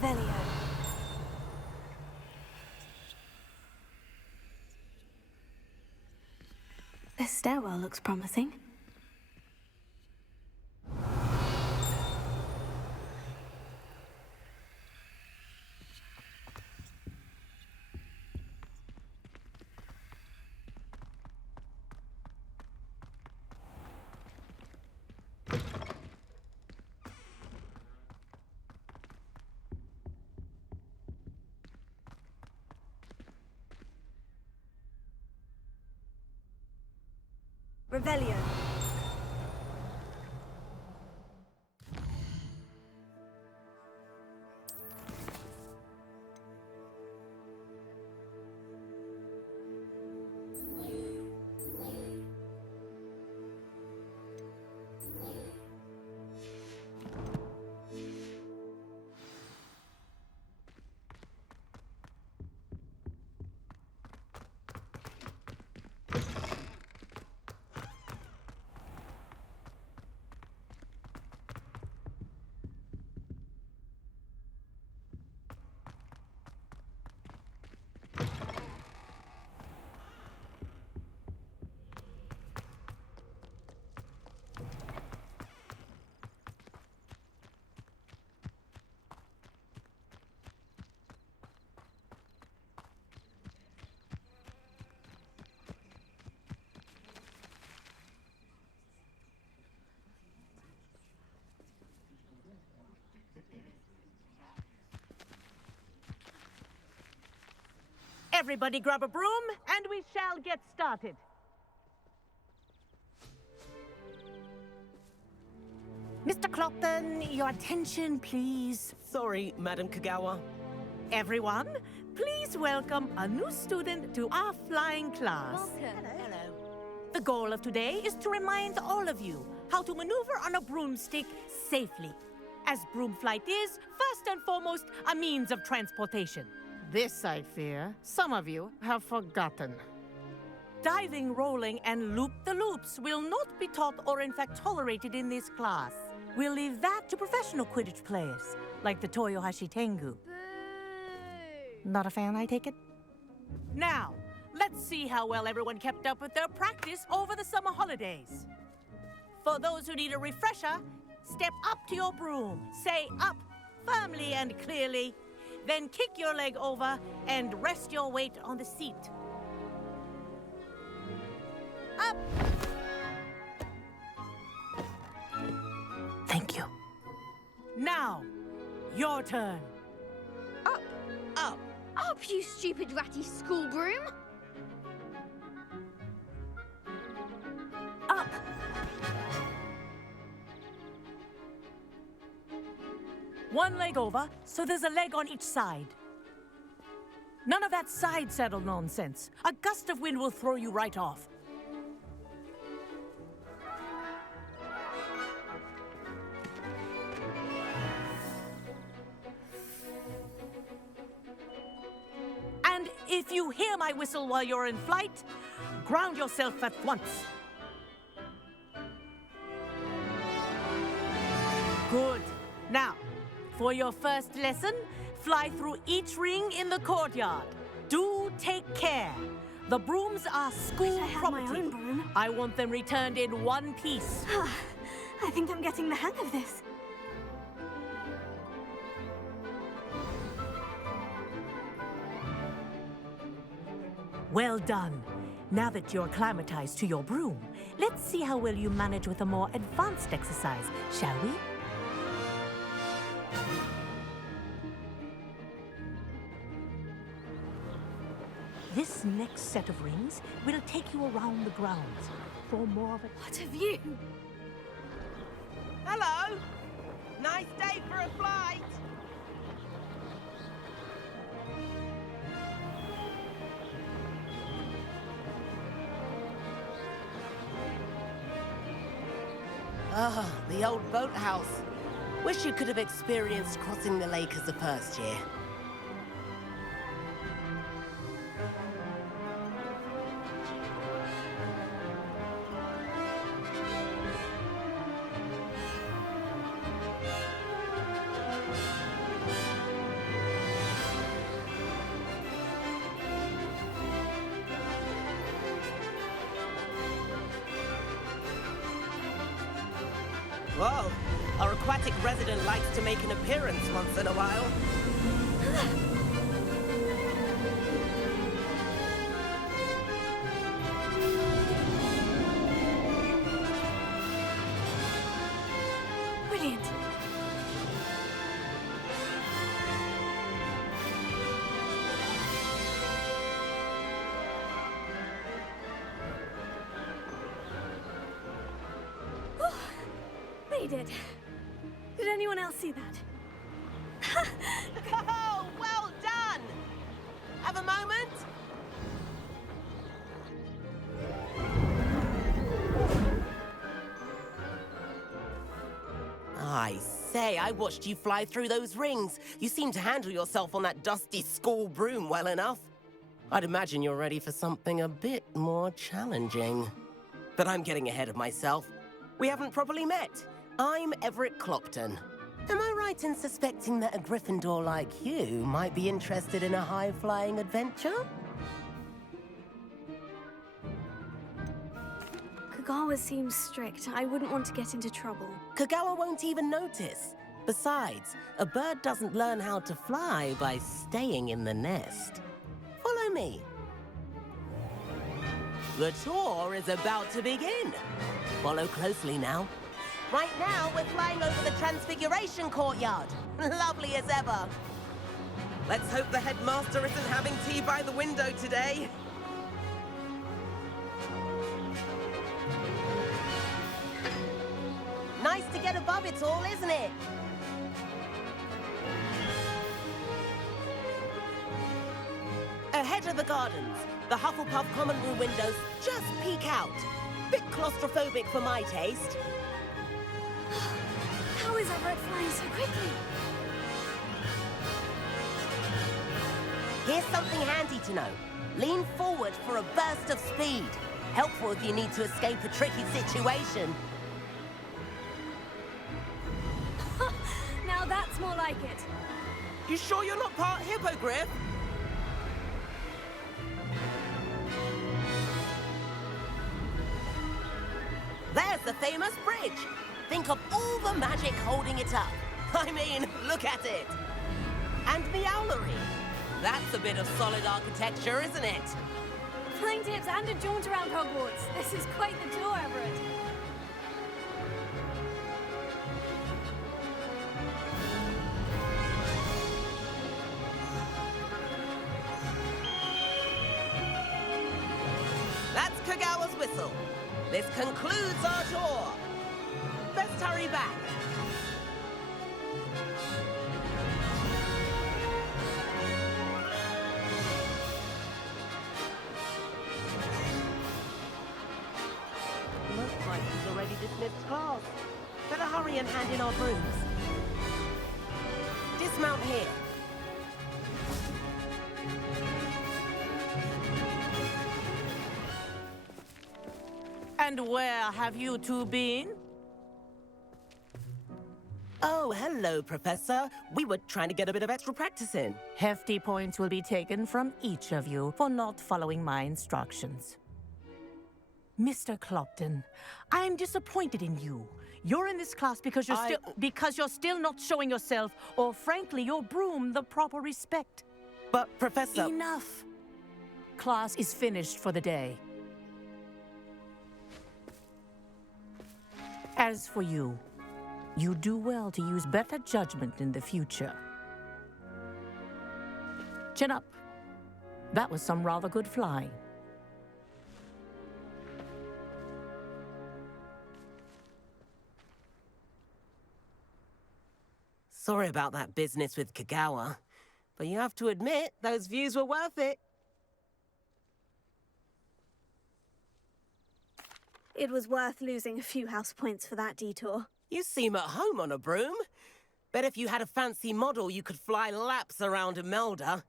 Revelio. This stairwell looks promising. Revelio. Everybody grab a broom, and we shall get started. Mr. Clopton, your attention, please. Sorry, Madam Kagawa. Everyone, please welcome a new student to our flying class. Welcome. Hello. The goal of today is to remind all of you how to maneuver on a broomstick safely, as broom flight is, first and foremost, a means of transportation. This, I fear, some of you have forgotten. Diving, rolling, and loop-the-loops will not be taught or in fact tolerated in this class. We'll leave that to professional Quidditch players, like the Toyohashi Tengu. Boo! Not a fan, I take it? Now, let's see how well everyone kept up with their practice over the summer holidays. For those who need a refresher, step up to your broom, say up firmly and clearly, then kick your leg over and rest your weight on the seat. Up! Thank you. Now, your turn. Up! Up. Up, you stupid ratty school broom! Up! One leg over, so there's a leg on each side. None of that side saddle nonsense. A gust of wind will throw you right off. And if you hear my whistle while you're in flight, ground yourself at once. Good. Now, for your first lesson, fly through each ring in the courtyard. Do take care. The brooms are school I had property. my own broom. I want them returned in one piece. I think I'm getting the hang of this. Well done. Now that you're acclimatized to your broom, let's see how well you manage with a more advanced exercise, shall we? This next set of rings will take you around the grounds for more of a... What a view! Hello. Nice day for a flight. Ah, the old boathouse. Wish you could have experienced crossing the lake as a first year. Whoa, our aquatic resident likes to make an appearance once in a while. Brilliant. Made it. Did anyone else see that? Oh, well done! Have a moment? I say, I watched you fly through those rings. You seem to handle yourself on that dusty school broom well enough. I'd imagine you're ready for something a bit more challenging. But I'm getting ahead of myself. We haven't properly met. I'm Everett Clopton. Am I right in suspecting that a Gryffindor like you might be interested in a high-flying adventure? Kagawa seems strict. I wouldn't want to get into trouble. Kagawa won't even notice. Besides, a bird doesn't learn how to fly by staying in the nest. Follow me. The tour is about to begin. Follow closely now. Right now, we're flying over the Transfiguration Courtyard. Lovely as ever. Let's hope the headmaster isn't having tea by the window today. Nice to get above it all, isn't it? Ahead of the gardens, the Hufflepuff common room windows just peek out. Bit claustrophobic for my taste. How is Everett flying so quickly? Here's something handy to know. Lean forward for a burst of speed. Helpful if you need to escape a tricky situation. Now that's more like it. You sure you're not part hippogriff? There's the famous bridge. Think of all the magic holding it up. I mean, look at it. And the owlery. That's a bit of solid architecture, isn't it? Flying tips and a jaunt around Hogwarts. This is quite the tour, Everett. That's Kagawa's whistle. This concludes our tour. Best hurry back. Looks like he's already dismissed class. Better hurry and hand in our brooms. Dismount here. And where have you two been? Oh, hello, Professor. We were trying to get a bit of extra practice in. Hefty points will be taken from each of you for not following my instructions. Mr. Clopton, I'm disappointed in you. You're in this class because you're still not showing yourself, or frankly, your broom, the proper respect. But, Professor... Enough. Class is finished for the day. As for you, you do well to use better judgment in the future. Chin up. That was some rather good flying. Sorry about that business with Kagawa, but you have to admit, those views were worth it. It was worth losing a few house points for that detour. You seem at home on a broom. Bet if you had a fancy model, you could fly laps around Imelda.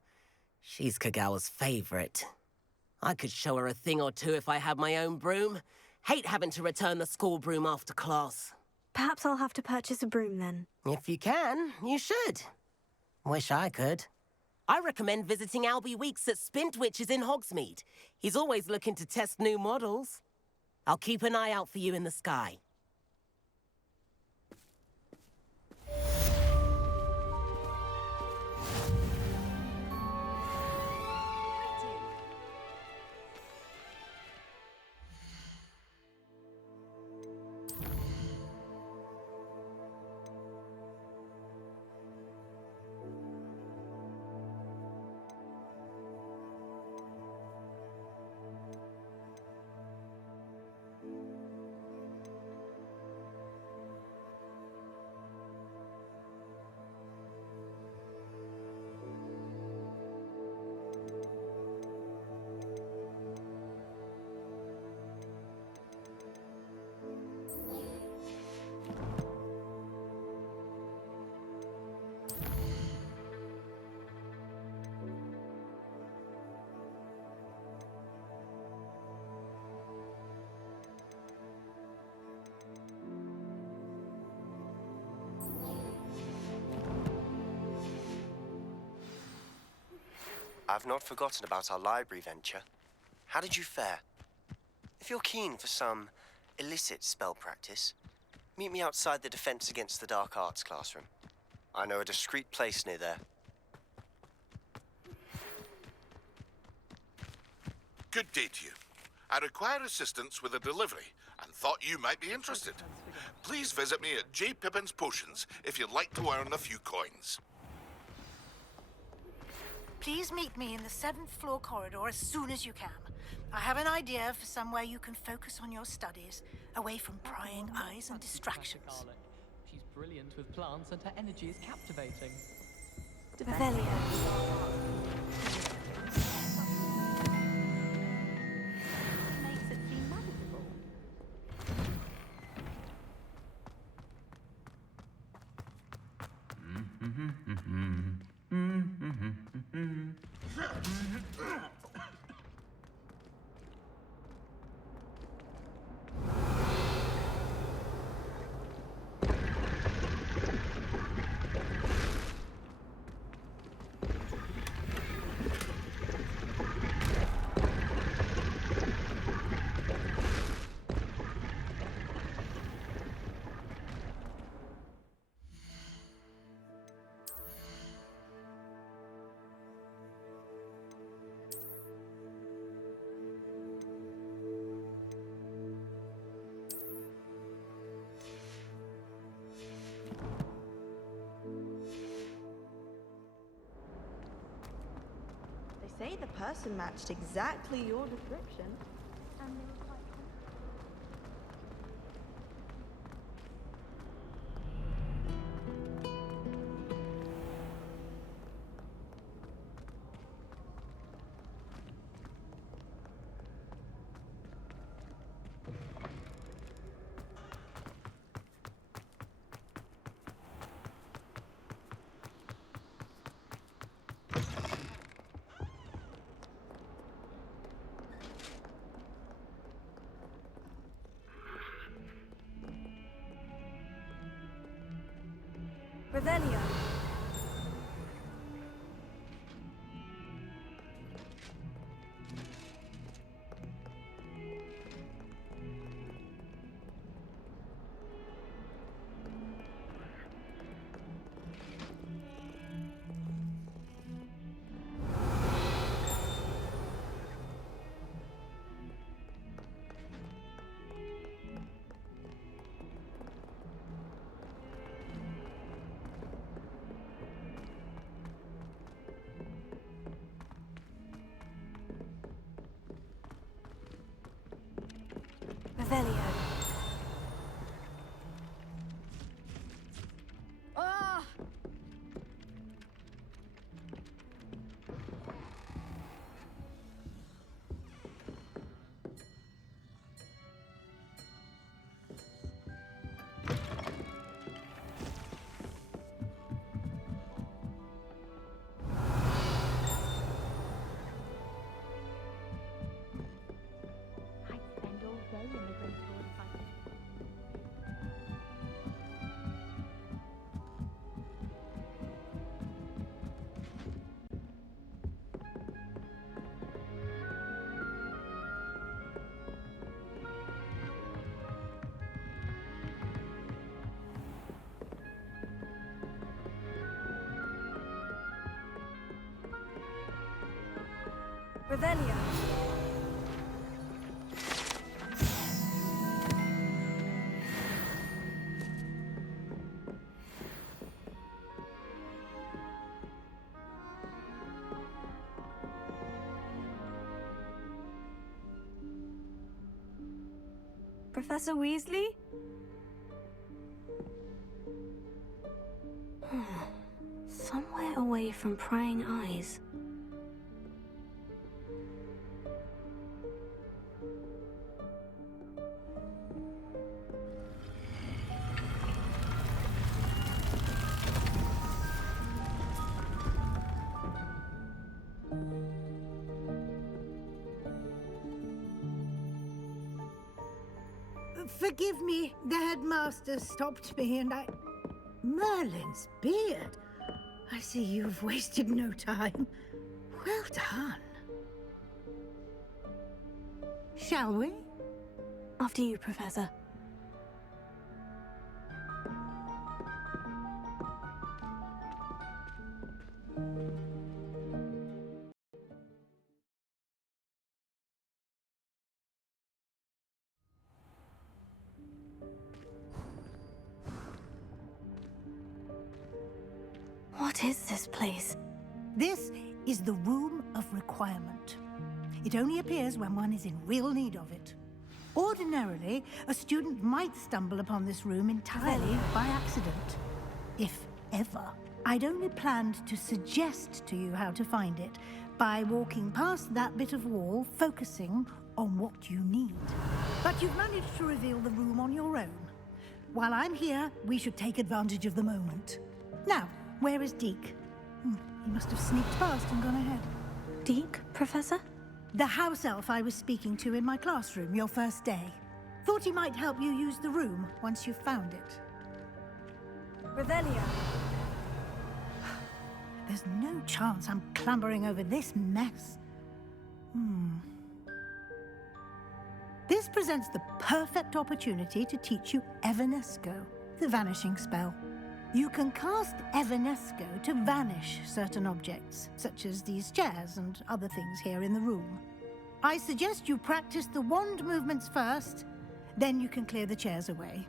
She's Kagawa's favorite. I could show her a thing or two if I had my own broom. Hate having to return the school broom after class. Perhaps I'll have to purchase a broom then. If you can, you should. Wish I could. I recommend visiting Albie Weeks at Spintwitches in Hogsmeade. He's always looking to test new models. I'll keep an eye out for you in the sky. I've not forgotten about our library venture. How did you fare? If you're keen for some illicit spell practice, meet me outside the Defense Against the Dark Arts classroom. I know a discreet place near there. Good day to you. I require assistance with a delivery and thought you might be interested. Please visit me at J. Pippin's Potions if you'd like to earn a few coins. Please meet me in the 7th floor corridor as soon as you can. I have an idea for somewhere you can focus on your studies, away from prying eyes and distractions. She's brilliant with plants and her energy is captivating. Revelio. Makes it seem manageable. They say the person matched exactly your description. And they were quite Revelio. Revelio. Ah! I'd spend all day in the Great Hall if I could. Revelio. Professor Weasley? Somewhere away from prying eyes. Forgive me, the headmaster stopped me and I... Merlin's beard. I see you've wasted no time. Well done. Shall we? After you, Professor. What is this place? This is the Room of Requirement. It only appears when one is in real need of it. Ordinarily, a student might stumble upon this room entirely by accident. If ever. I'd only planned to suggest to you how to find it by walking past that bit of wall, focusing on what you need. But you've managed to reveal the room on your own. While I'm here, we should take advantage of the moment. Now, where is Deke? He must have sneaked past and gone ahead. Deke, Professor? The house elf I was speaking to in my classroom your first day. Thought he might help you use the room once you've found it. Revelio. There's no chance I'm clambering over this mess. This presents the perfect opportunity to teach you Evanesco, the vanishing spell. You can cast Evanesco to vanish certain objects, such as these chairs and other things here in the room. I suggest you practice the wand movements first, then you can clear the chairs away.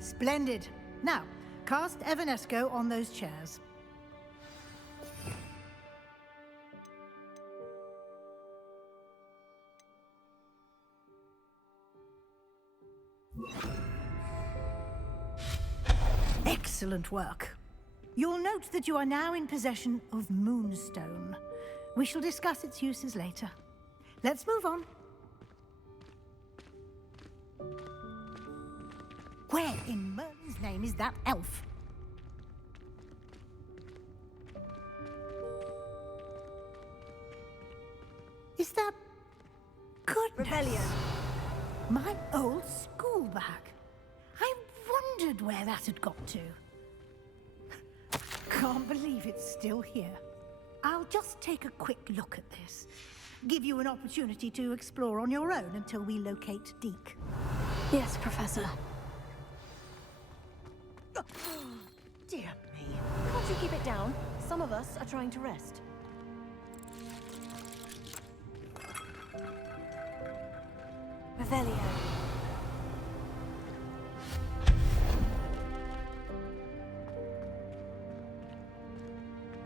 Splendid. Now, cast Evanesco on those chairs. Excellent work. You'll note that you are now in possession of Moonstone. We shall discuss its uses later. Let's move on. Where in Merlin's name is that elf? Is that... Goodness. Revelio. My old school bag. I wondered where that had got to. Can't believe it's still here. I'll just take a quick look at this. Give you an opportunity to explore on your own until we locate Deke. Yes, Professor. Dear me. Can't you keep it down? Some of us are trying to rest. Revelio.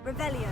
Revelio.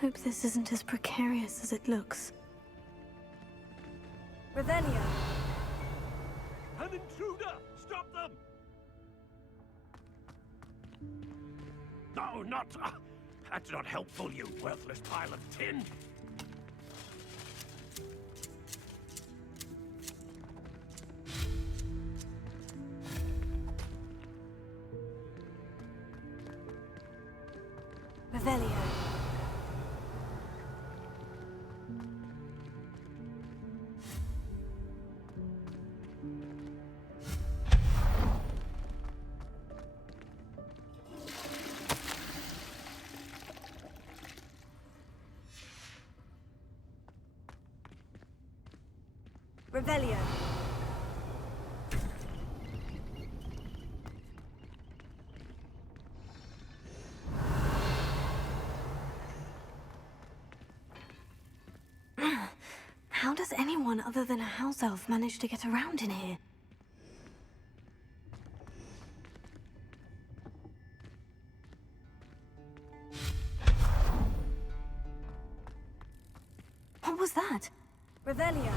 Hope this isn't as precarious as it looks. Revelio. An intruder! Stop them! No, not... that's not helpful, you worthless pile of tin! Revelio. Revelio. How does anyone other than a house elf manage to get around in here? What was that? Revelio.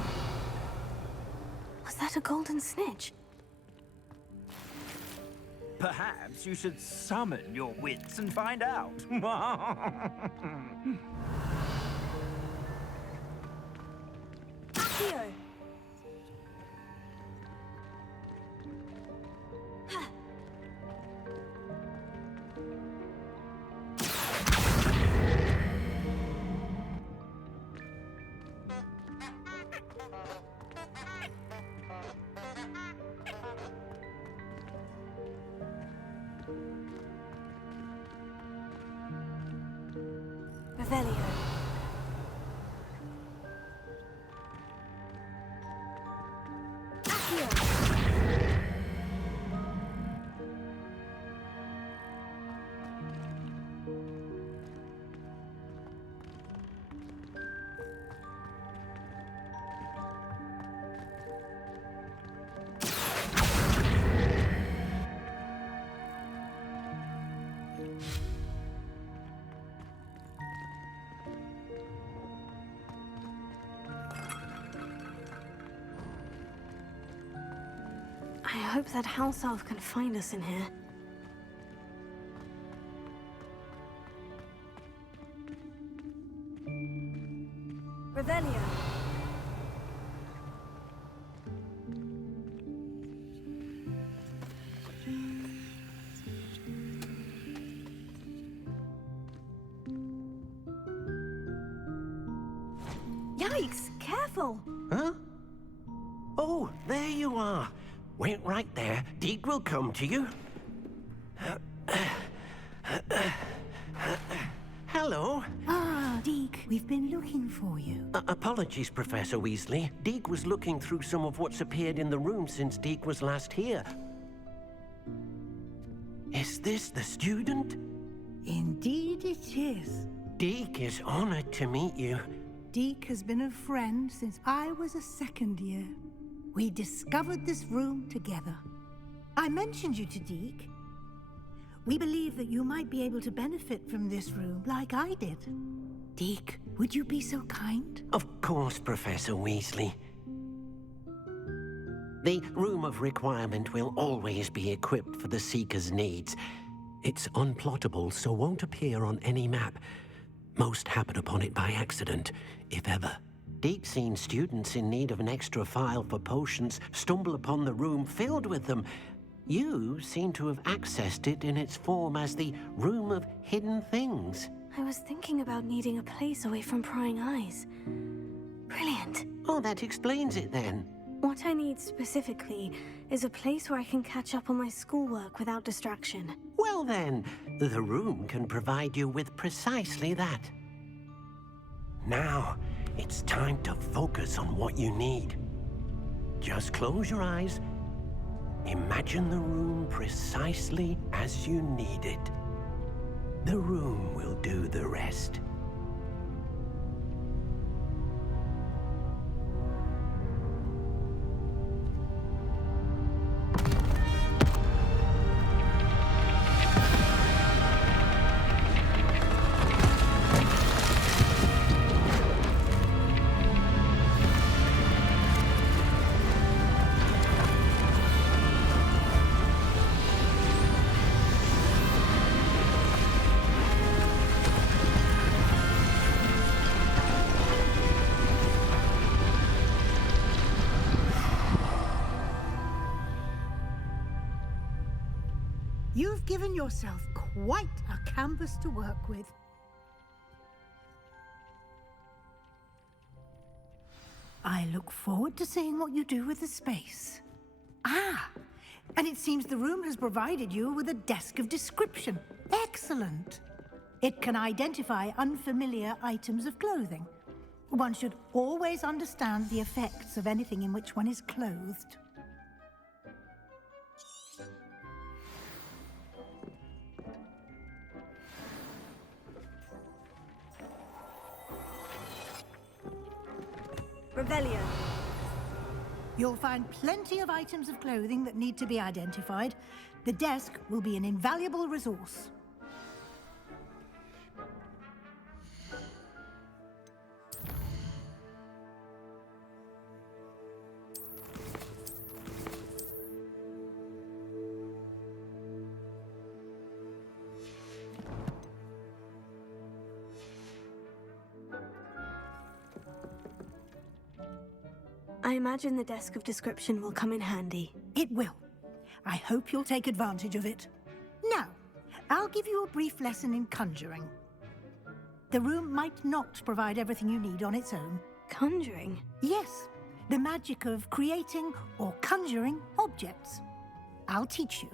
Was that a golden snitch? Perhaps you should summon your wits and find out. Accio. Revelio. Accio. I hope that house elf can find us in here. Revelio. Yikes! Careful! Huh? Oh, there you are. Wait right there. Deke will come to you. Hello. Ah, Deke, we've been looking for you. Apologies, Professor Weasley. Deke was looking through some of what's appeared in the room since Deke was last here. Is this the student? Indeed it is. Deke is honored to meet you. Deke has been a friend since I was a second year. We discovered this room together. I mentioned you to Deke. We believe that you might be able to benefit from this room like I did. Deke, would you be so kind? Of course, Professor Weasley. The Room of Requirement will always be equipped for the Seeker's needs. It's unplottable, so won't appear on any map. Most happen upon it by accident, if ever. Deke's seen students in need of an extra file for potions stumble upon the room filled with them. You seem to have accessed it in its form as the Room of Hidden Things. I was thinking about needing a place away from prying eyes. Brilliant. Oh, that explains it then. What I need specifically is a place where I can catch up on my schoolwork without distraction. Well then, the room can provide you with precisely that. Now, it's time to focus on what you need. Just close your eyes. Imagine the room precisely as you need it. The room will do the rest. You've given yourself quite a canvas to work with. I look forward to seeing what you do with the space. Ah, and it seems the room has provided you with a desk of description. Excellent. It can identify unfamiliar items of clothing. One should always understand the effects of anything in which one is clothed. Revelio. You'll find plenty of items of clothing that need to be identified. The desk will be an invaluable resource. I imagine the desk of description will come in handy. It will. I hope you'll take advantage of it. Now, I'll give you a brief lesson in conjuring. The room might not provide everything you need on its own. Conjuring? Yes, the magic of creating or conjuring objects. I'll teach you.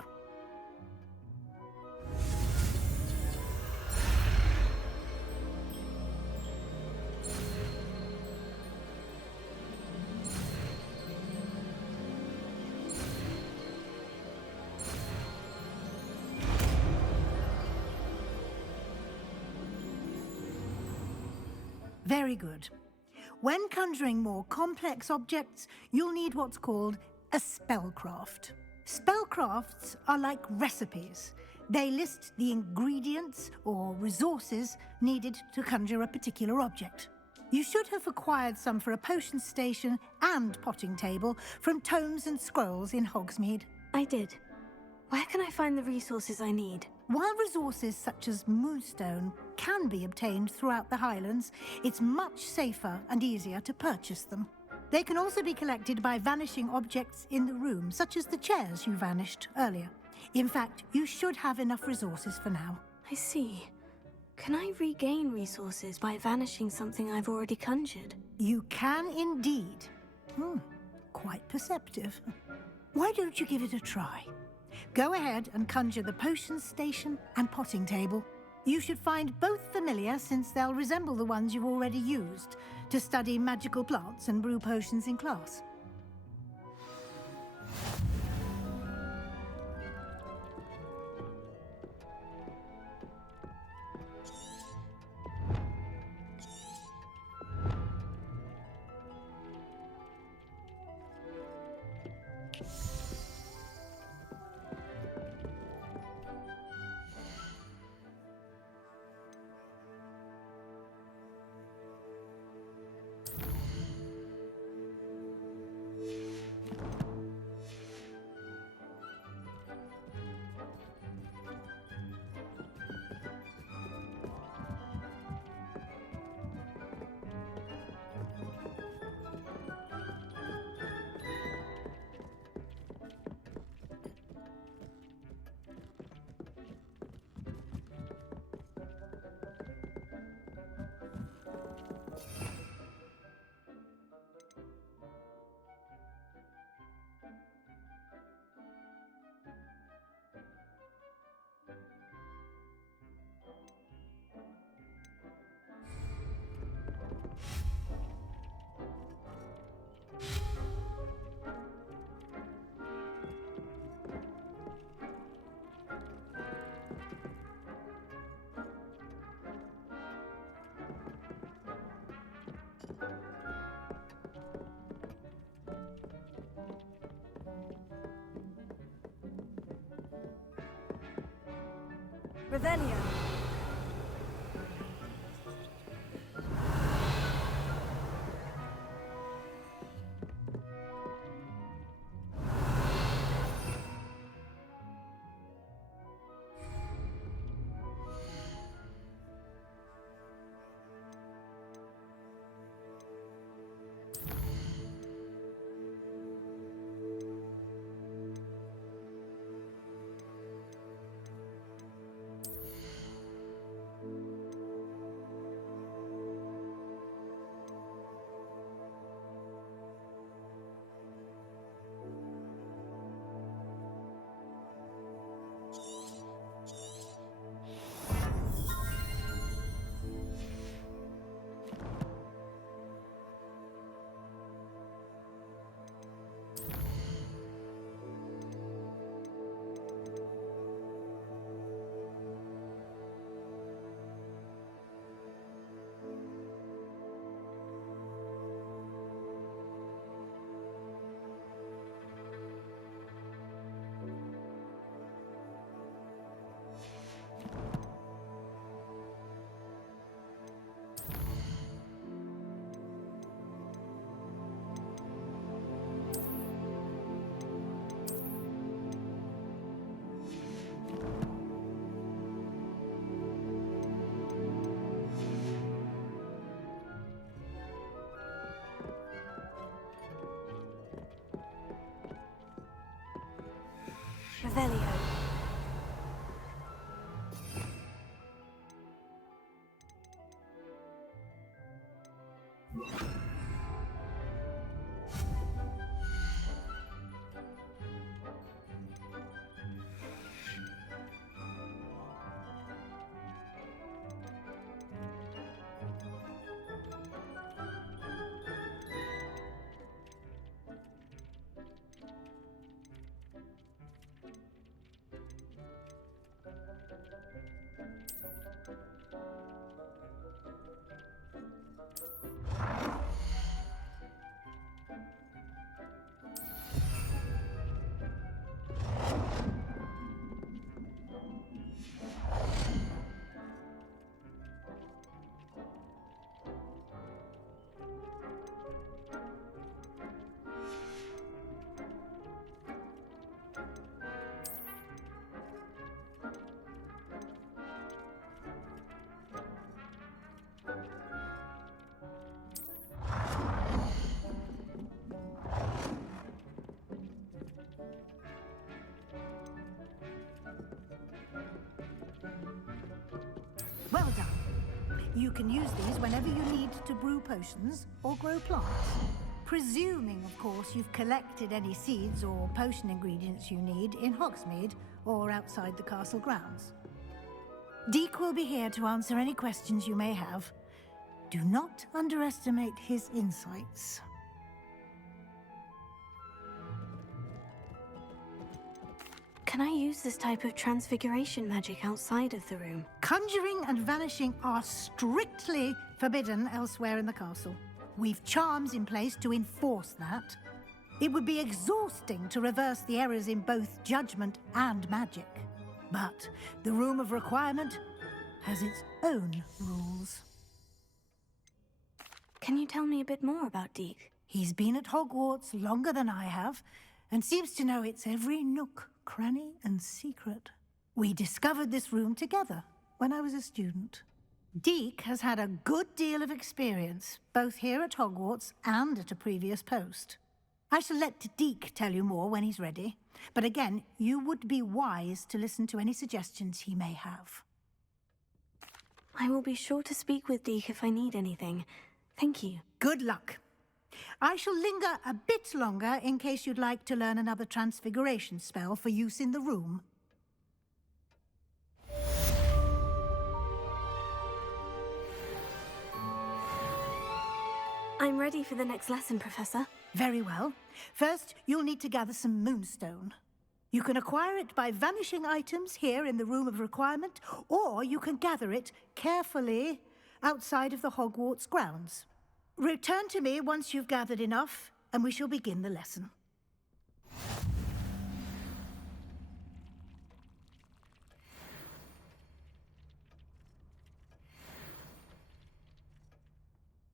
Very good. When conjuring more complex objects, you'll need what's called a spellcraft. Spellcrafts are like recipes. They list the ingredients or resources needed to conjure a particular object. You should have acquired some for a potion station and potting table from tomes and scrolls in Hogsmeade. I did. Where can I find the resources I need? While resources such as moonstone can be obtained throughout the Highlands, it's much safer and easier to purchase them. They can also be collected by vanishing objects in the room, such as the chairs you vanished earlier. In fact, you should have enough resources for now. I see. Can I regain resources by vanishing something I've already conjured? You can indeed. Quite perceptive. Why don't you give it a try? Go ahead and conjure the potion station and potting table. You should find both familiar, since they'll resemble the ones you've already used to study magical plants and brew potions in class. Revelio. Revelio. Well done. You can use these whenever you need to brew potions or grow plants. Presuming, of course, you've collected any seeds or potion ingredients you need in Hogsmeade or outside the castle grounds. Deek will be here to answer any questions you may have. Do not underestimate his insights. Can I use this type of transfiguration magic outside of the room? Conjuring and vanishing are strictly forbidden elsewhere in the castle. We've charms in place to enforce that. It would be exhausting to reverse the errors in both judgment and magic. But the Room of Requirement has its own rules. Can you tell me a bit more about Deek? He's been at Hogwarts longer than I have, and seems to know its every nook, cranny, and secret. We discovered this room together when I was a student. Deek has had a good deal of experience, both here at Hogwarts and at a previous post. I shall let Deek tell you more when he's ready, but again, you would be wise to listen to any suggestions he may have. I will be sure to speak with Deek if I need anything. Thank you. Good luck. I shall linger a bit longer in case you'd like to learn another transfiguration spell for use in the room. I'm ready for the next lesson, Professor. Very well. First, you'll need to gather some moonstone. You can acquire it by vanishing items here in the Room of Requirement, or you can gather it carefully outside of the Hogwarts grounds. Return to me once you've gathered enough, and we shall begin the lesson.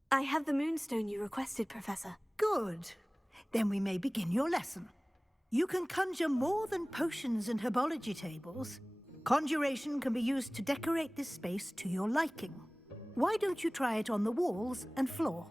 I have the moonstone you requested, Professor. Good. Then we may begin your lesson. You can conjure more than potions and herbology tables. Conjuration can be used to decorate this space to your liking. Why don't you try it on the walls and floor?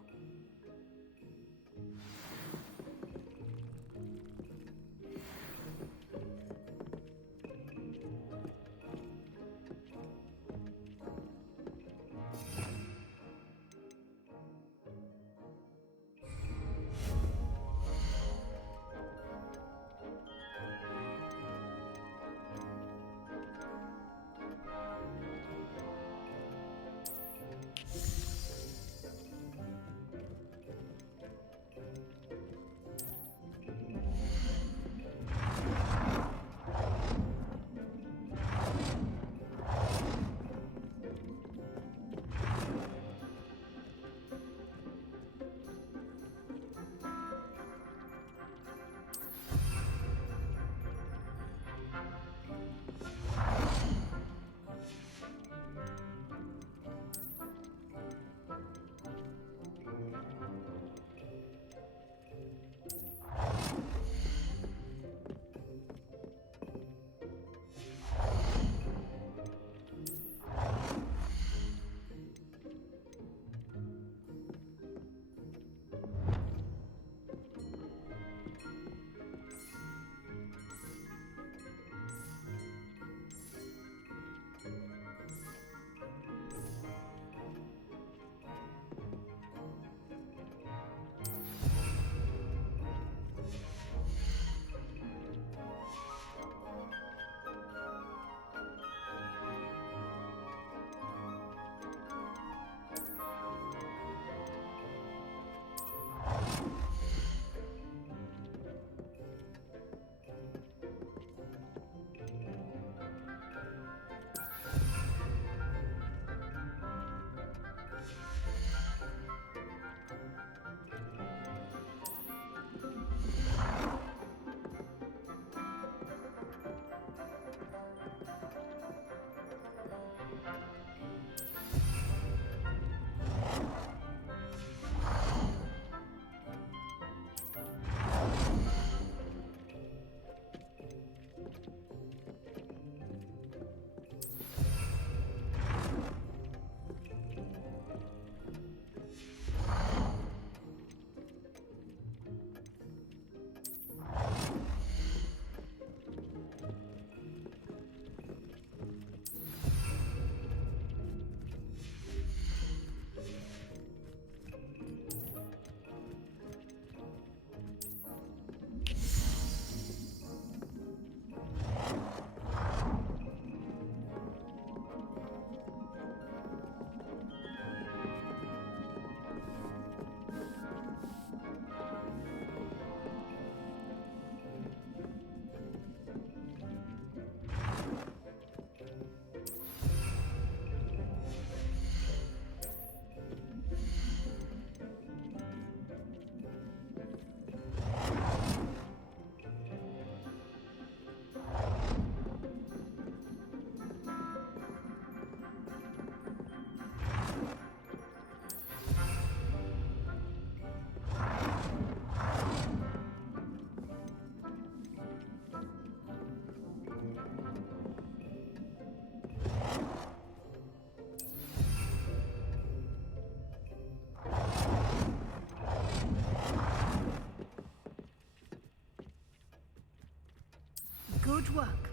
Good work.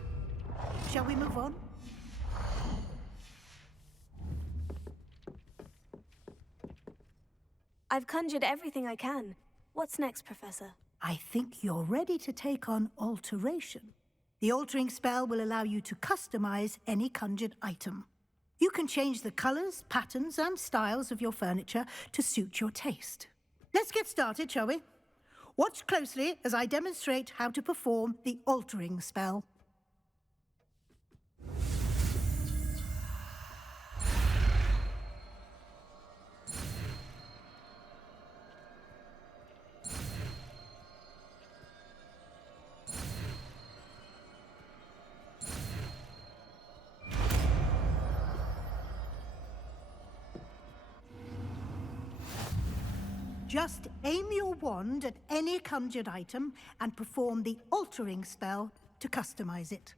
Shall we move on? I've conjured everything I can. What's next, Professor? I think you're ready to take on alteration. The altering spell will allow you to customize any conjured item. You can change the colors, patterns, and styles of your furniture to suit your taste. Let's get started, shall we? Watch closely as I demonstrate how to perform the altering spell. Just aim your wand at any conjured item and perform the altering spell to customize it.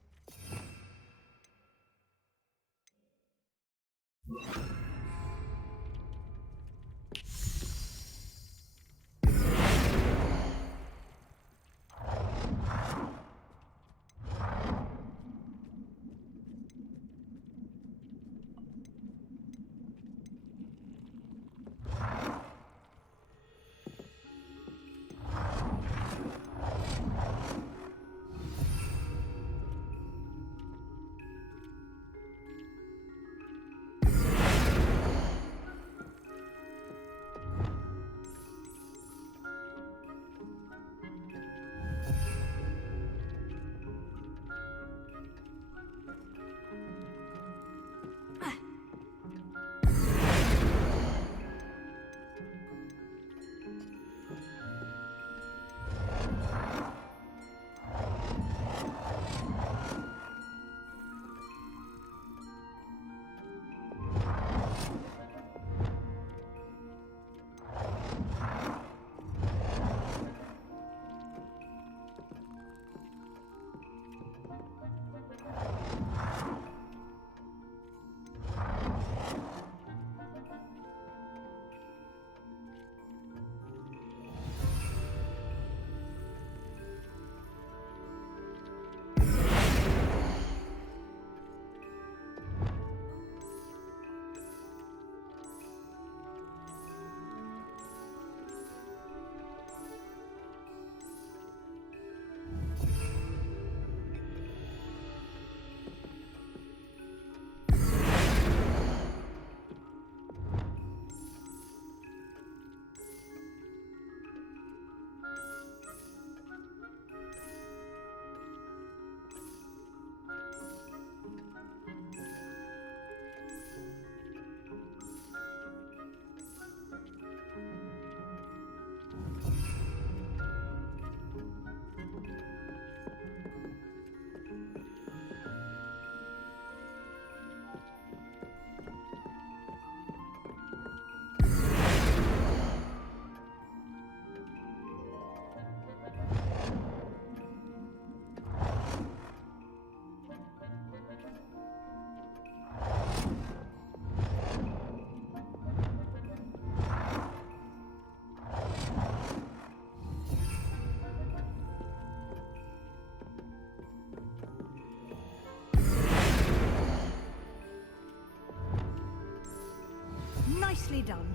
Nicely done.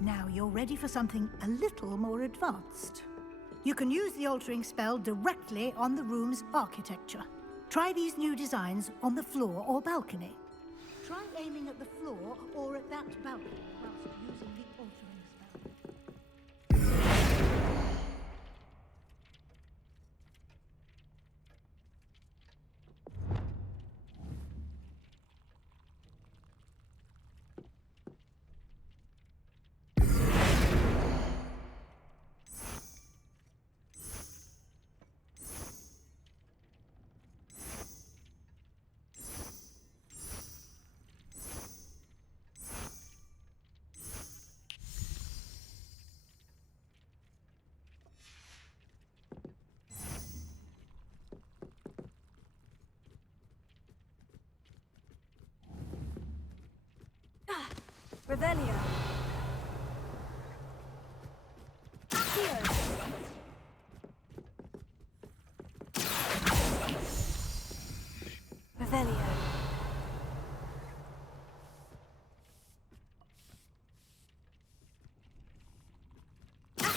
Now you're ready for something a little more advanced. You can use the altering spell directly on the room's architecture. Try these new designs on the floor or balcony. Try aiming at the floor or at that balcony whilst using the altering spell. Revelio. Accio.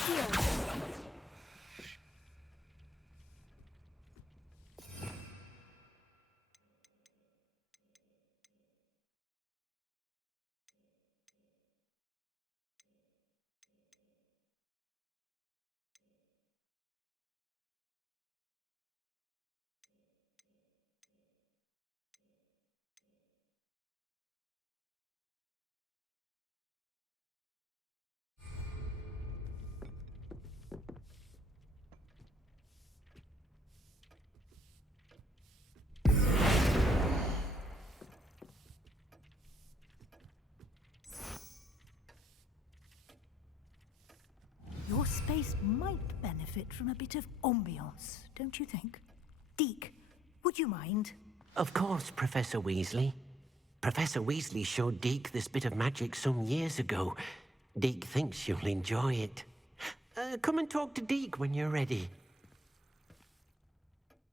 Here. Your space might benefit from a bit of ambiance, don't you think? Deke, would you mind? Of course, Professor Weasley. Professor Weasley showed Deke this bit of magic some years ago. Deke thinks you'll enjoy it. Come and talk to Deke when you're ready.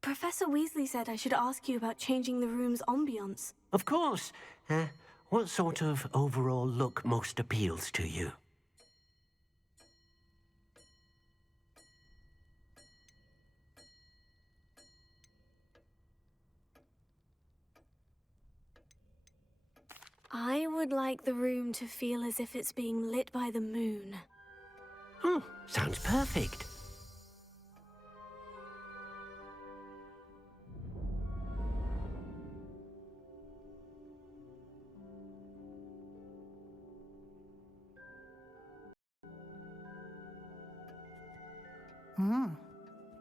Professor Weasley said I should ask you about changing the room's ambiance. Of course. What sort of overall look most appeals to you? I would like the room to feel as if it's being lit by the moon. Oh, sounds perfect.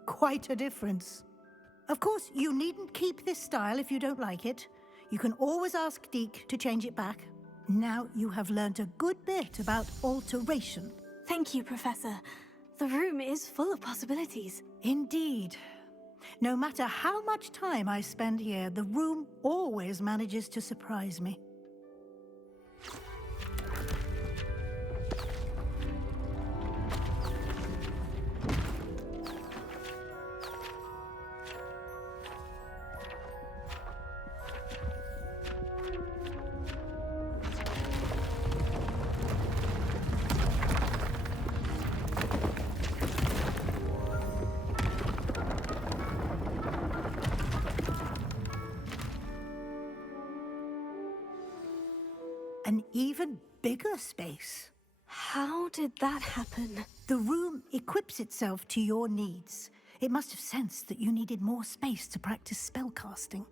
Quite a difference. Of course, you needn't keep this style if you don't like it. You can always ask Deke to change it back. Now you have learnt a good bit about alteration. Thank you, Professor. The room is full of possibilities. Indeed. No matter how much time I spend here, the room always manages to surprise me. An even bigger space. How did that happen? The room equips itself to your needs. It must have sensed that you needed more space to practice spellcasting.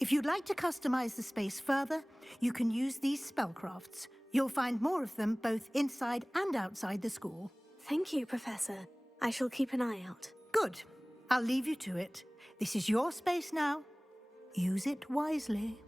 If you'd like to customize the space further, you can use these spellcrafts. You'll find more of them both inside and outside the school. Thank you, Professor. I shall keep an eye out. Good. I'll leave you to it. This is your space now. Use it wisely.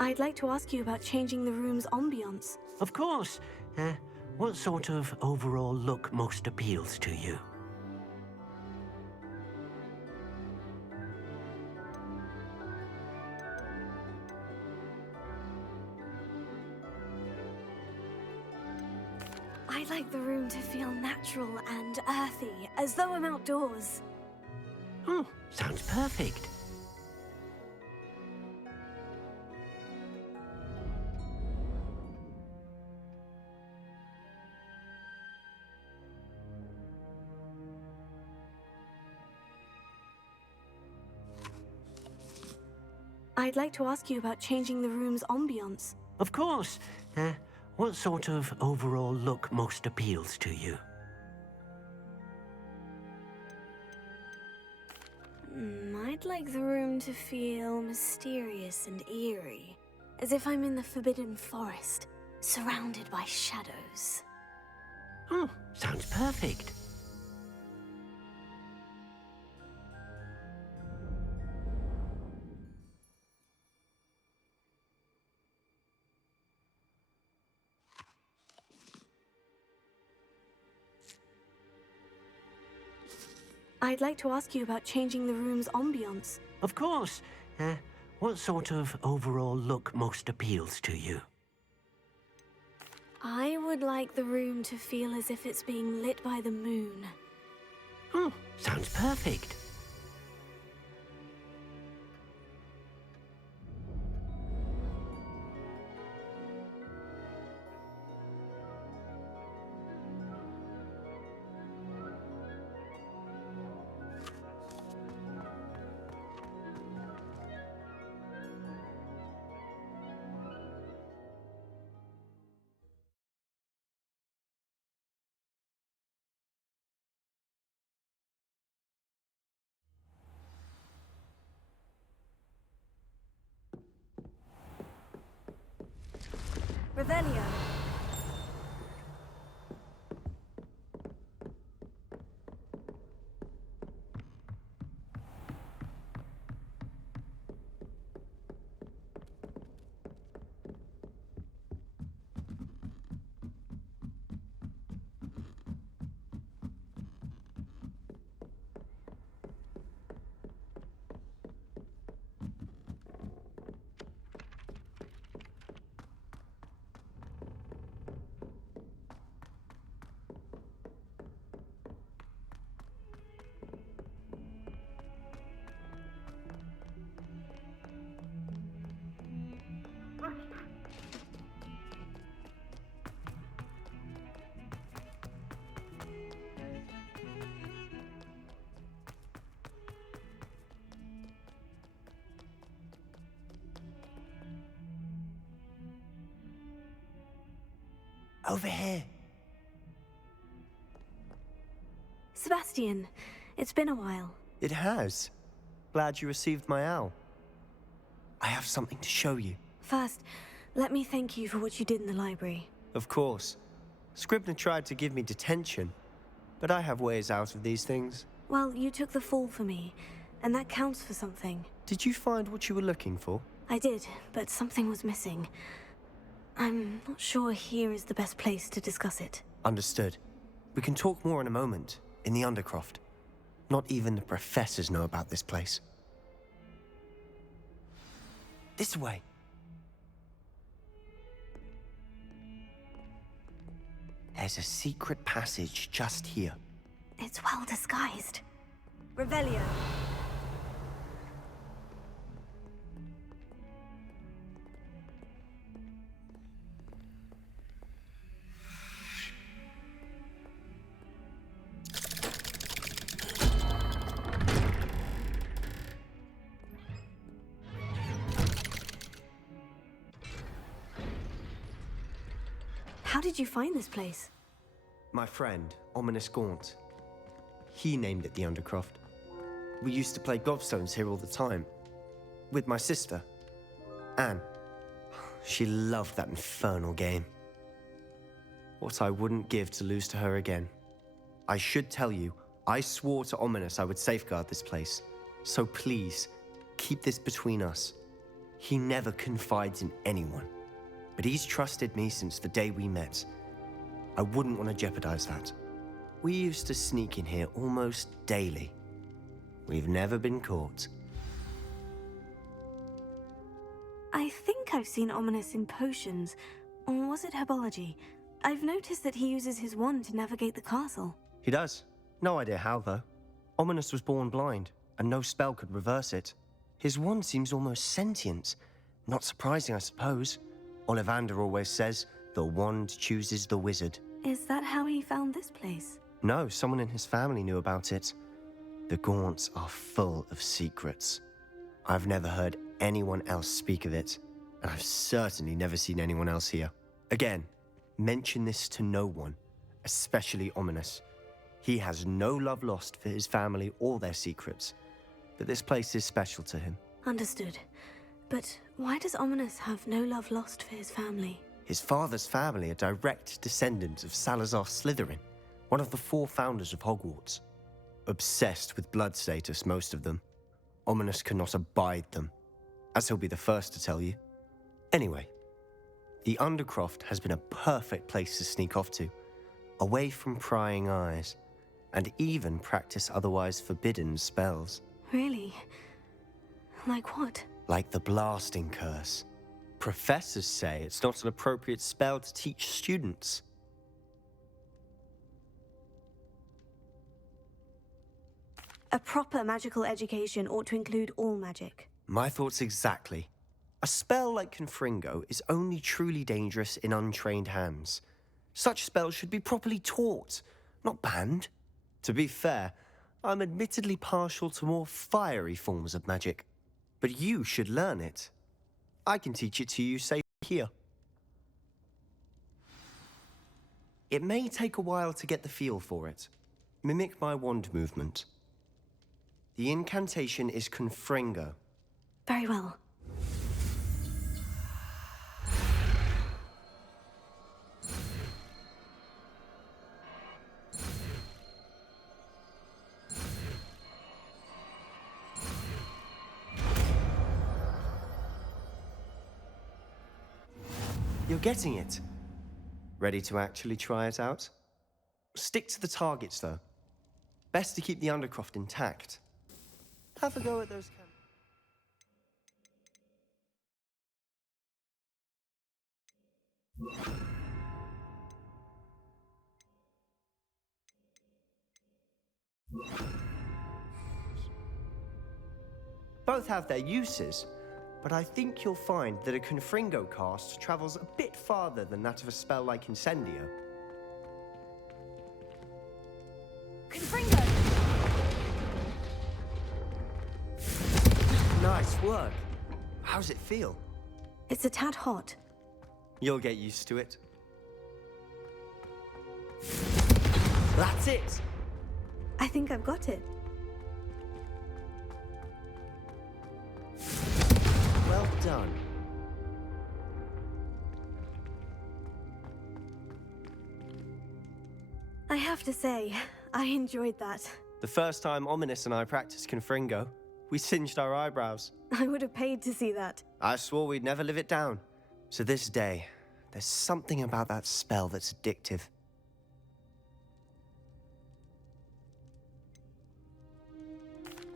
I'd like to ask you about changing the room's ambiance. Of course. What sort of overall look most appeals to you? I'd like the room to feel natural and earthy, as though I'm outdoors. Oh, sounds perfect. I'd like to ask you about changing the room's ambiance. Of course. What sort of overall look most appeals to you? I I'd like the room to feel mysterious and eerie, as if I'm in the Forbidden Forest, surrounded by shadows. Oh, sounds perfect. I'd like to ask you about changing the room's ambiance. Of course. What sort of overall look most appeals to you? I would like the room to feel as if it's being lit by the moon. Oh, sounds perfect. Revelio. Over here. Sebastian, it's been a while. It has. Glad you received my owl. I have something to show you. First, let me thank you for what you did in the library. Of course. Scribner tried to give me detention, but I have ways out of these things. Well, you took the fall for me, and that counts for something. Did you find what you were looking for? I did, but something was missing. I'm not sure here is the best place to discuss it. Understood. We can talk more in a moment, in the Undercroft. Not even the professors know about this place. This way. There's a secret passage just here. It's well disguised. Revelio. How did you find this place? My friend, Ominous Gaunt. He named it the Undercroft. We used to play gobstones here all the time. With my sister, Anne. She loved that infernal game. What I wouldn't give to lose to her again. I should tell you, I swore to Ominous I would safeguard this place. So please, keep this between us. He never confides in anyone. But he's trusted me since the day we met. I wouldn't want to jeopardize that. We used to sneak in here almost daily. We've never been caught. I think I've seen Ominous in potions. Or was it herbology? I've noticed that he uses his wand to navigate the castle. He does. No idea how, though. Ominous was born blind, and no spell could reverse it. His wand seems almost sentient. Not surprising, I suppose. Ollivander always says, the wand chooses the wizard. Is that how he found this place? No, someone in his family knew about it. The Gaunts are full of secrets. I've never heard anyone else speak of it, and I've certainly never seen anyone else here. Again, mention this to no one, especially Ominous. He has no love lost for his family or their secrets. but this place is special to him. Understood. But why does Ominous have no love lost for his family? His father's family are direct descendants of Salazar Slytherin, one of the 4 founders of Hogwarts. Obsessed with blood status, most of them. Ominous cannot abide them, as he'll be the first to tell you. Anyway, the Undercroft has been a perfect place to sneak off to, away from prying eyes, and even practice otherwise forbidden spells. Really? Like what? Like the blasting curse. Professors say it's not an appropriate spell to teach students. A proper magical education ought to include all magic. My thoughts exactly. A spell like Confringo is only truly dangerous in untrained hands. Such spells should be properly taught, not banned. To be fair, I'm admittedly partial to more fiery forms of magic. But you should learn it. I can teach it to you, say, here. It may take a while to get the feel for it. Mimic my wand movement. The incantation is Confringo. Very well. You're getting it. Ready to actually try it out? Stick to the targets, though. Best to keep the Undercroft intact. Have a go at those Both have their uses, but I think you'll find that a Confringo cast travels a bit farther than that of a spell like Incendio. Confringo! Nice work. How's it feel? It's a tad hot. You'll get used to it. That's it! I think I've got it. Well done. I have to say, I enjoyed that. The first time Ominous and I practiced Confringo, we singed our eyebrows. I would have paid to see that. I swore we'd never live it down. So this day, there's something about that spell that's addictive.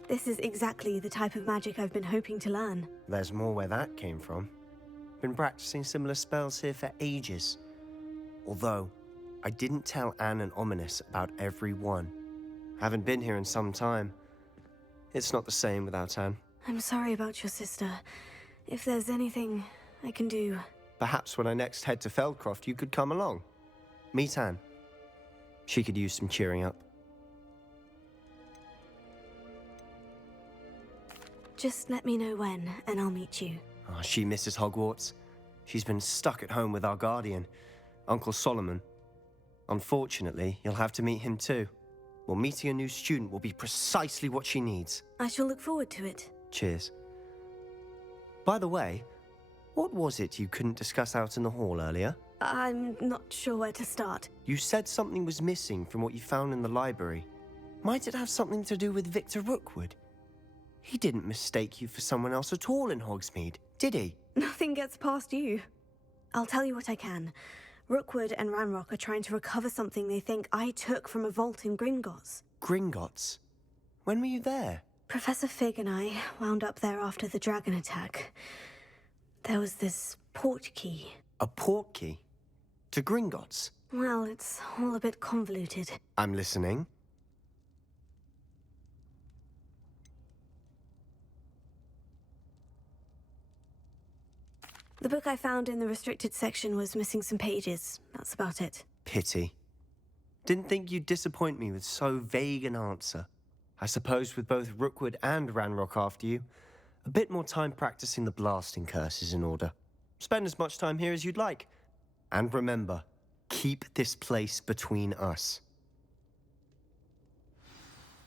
This is exactly the type of magic I've been hoping to learn. There's more where that came from. Been practicing similar spells here for ages. Although, I didn't tell Anne and Ominous about every one. Haven't been here in some time. It's not the same without Anne. I'm sorry about your sister. If there's anything I can do... Perhaps when I next head to Feldcroft, you could come along. Meet Anne. She could use some cheering up. Just let me know when, and I'll meet you. Oh, she misses Hogwarts. She's been stuck at home with our guardian, Uncle Solomon. Unfortunately, you'll have to meet him too. Well, meeting a new student will be precisely what she needs. I shall look forward to it. Cheers. By the way, what was it you couldn't discuss out in the hall earlier? I'm not sure where to start. You said something was missing from what you found in the library. Might it have something to do with Victor Rookwood? He didn't mistake you for someone else at all in Hogsmeade, did he? Nothing gets past you. I'll tell you what I can. Rookwood and Ranrock are trying to recover something they think I took from a vault in Gringotts. Gringotts? When were you there? Professor Fig and I wound up there after the dragon attack. There was this port key. A port key? To Gringotts? Well, it's all a bit convoluted. I'm listening. The book I found in the restricted section was missing some pages. That's about it. Pity. Didn't think you'd disappoint me with so vague an answer. I suppose with both Rookwood and Ranrock after you, a bit more time practicing the blasting curse is in order. Spend as much time here as you'd like. And remember, keep this place between us.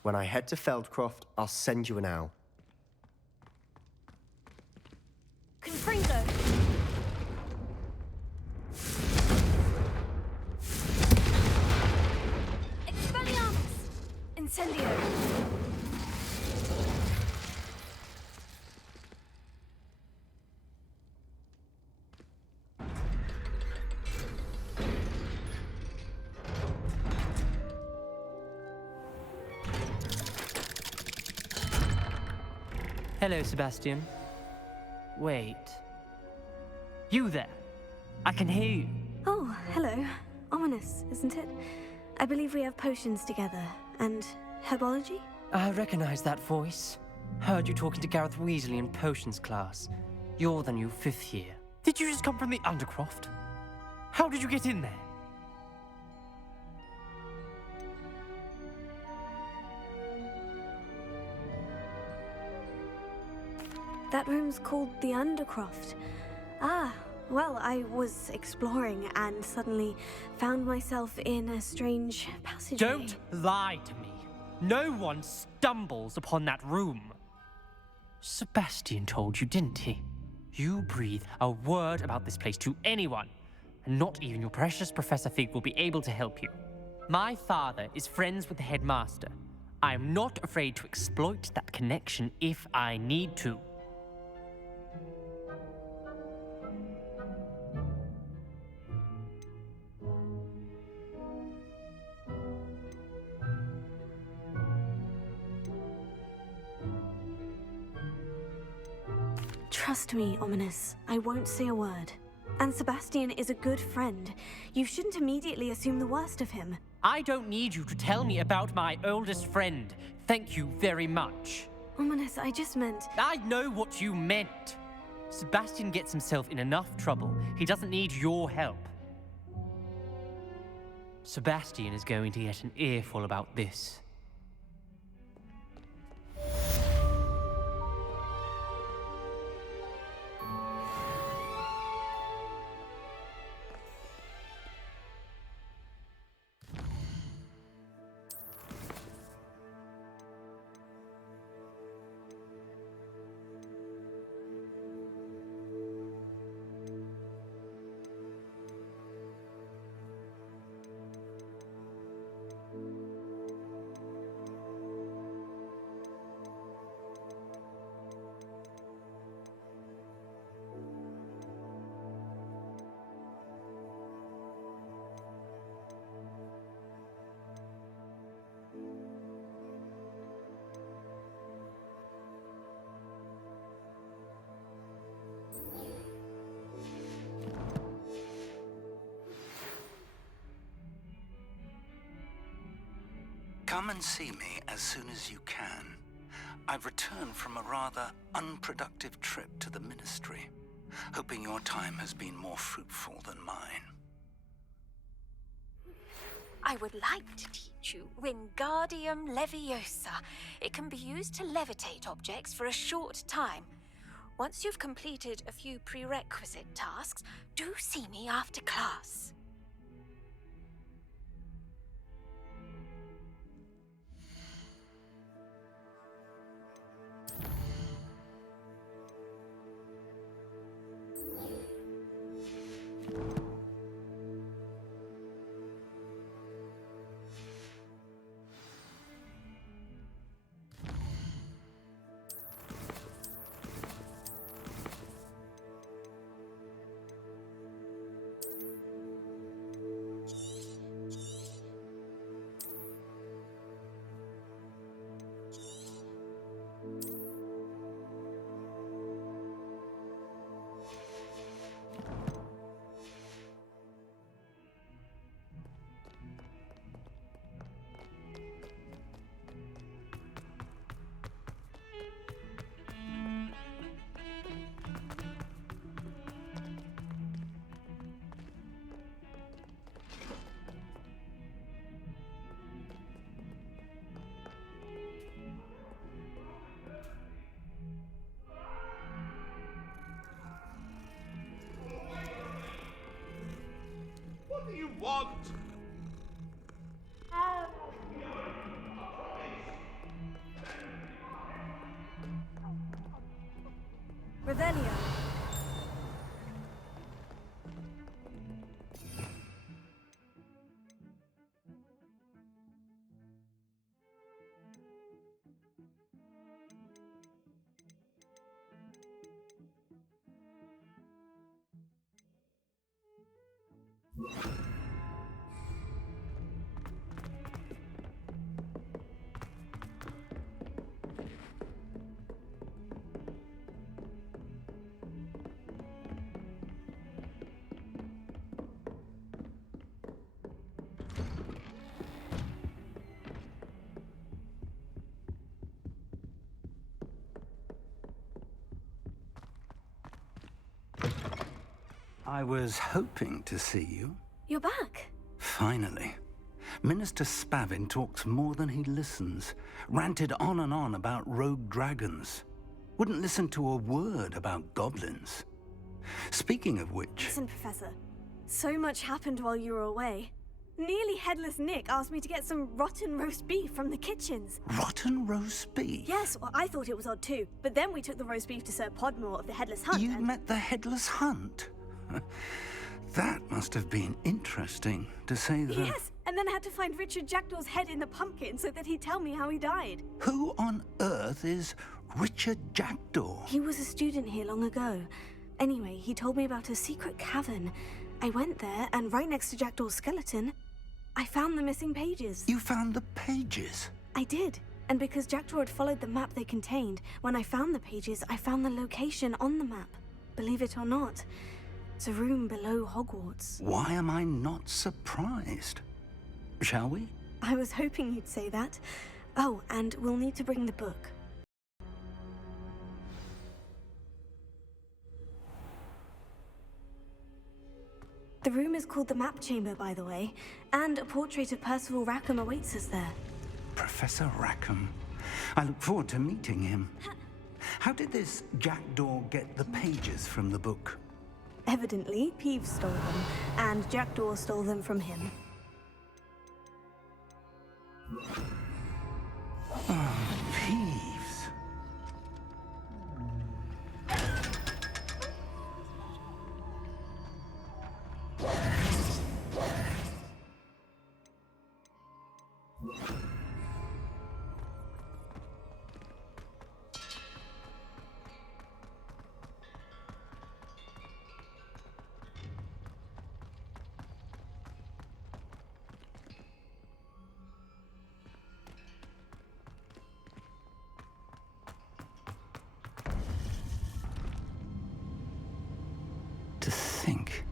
When I head to Feldcroft, I'll send you an owl. Incendio! Hello, Sebastian. Wait. You there? I can hear you. Oh, hello. Ominous, isn't it? I believe we have potions together. And herbology? I recognize that voice. Heard you talking to Gareth Weasley in potions class. You're the new 5th year. Did you just come from the Undercroft? How did you get in there? That room's called the Undercroft. Ah, well, I was exploring and suddenly found myself in a strange passageway. Don't lie to me. No one stumbles upon that room. Sebastian told you, didn't he? You breathe a word about this place to anyone, and not even your precious Professor Fig will be able to help you. My father is friends with the headmaster. I am not afraid to exploit that connection if I need to. Trust me, Ominous. I won't say a word. And Sebastian is a good friend. You shouldn't immediately assume the worst of him. I don't need you to tell me about my oldest friend. Thank you very much. Ominous, I just meant... I know what you meant. Sebastian gets himself in enough trouble. He doesn't need your help. Sebastian is going to get an earful about this. Come and see me as soon as you can. I've returned from a rather unproductive trip to the Ministry, hoping your time has been more fruitful than mine. I would like to teach you Wingardium Leviosa. It can be used to levitate objects for a short time. Once you've completed a few prerequisite tasks, do see me after class. What do you want? Revelio. I was hoping to see you. You're back. Finally. Minister Spavin talks more than he listens. Ranted on and on about rogue dragons. Wouldn't listen to a word about goblins. Speaking of which... Listen, Professor. So much happened while you were away. Nearly Headless Nick asked me to get some rotten roast beef from the kitchens. Rotten roast beef? Yes, well, I thought it was odd too. But then we took the roast beef to Sir Podmore of the Headless Hunt. You met the Headless Hunt? That must have been interesting, to say the... Yes, and then I had to find Richard Jackdaw's head in the pumpkin so that he'd tell me how he died. Who on earth is Richard Jackdaw? He was a student here long ago. Anyway, he told me about a secret cavern. I went there, and right next to Jackdaw's skeleton, I found the missing pages. You found the pages? I did. And because Jackdaw had followed the map they contained, when I found the pages, I found the location on the map. Believe it or not, it's a room below Hogwarts. Why am I not surprised? Shall we? I was hoping you'd say that. Oh, and we'll need to bring the book. The room is called the Map Chamber, by the way, and a portrait of Percival Rackham awaits us there. Professor Rackham. I look forward to meeting him. How did this Jackdaw get the pages from the book? Evidently, Peeves stole them, and Jackdaw stole them from him. Oh, Peeves. To think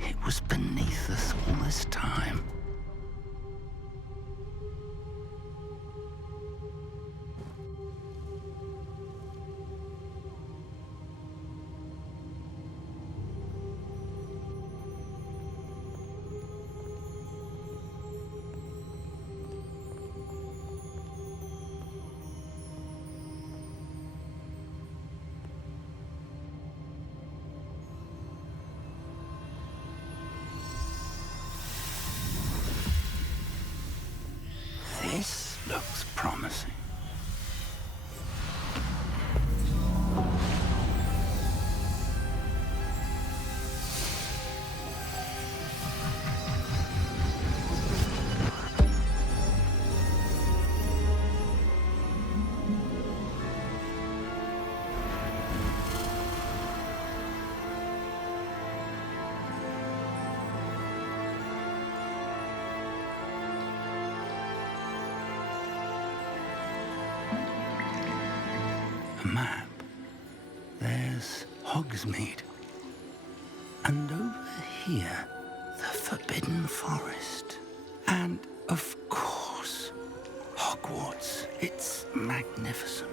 it was beneath us all this time. This looks promising. Map. There's Hogsmeade. And over here, the Forbidden Forest. And, of course, Hogwarts. It's magnificent.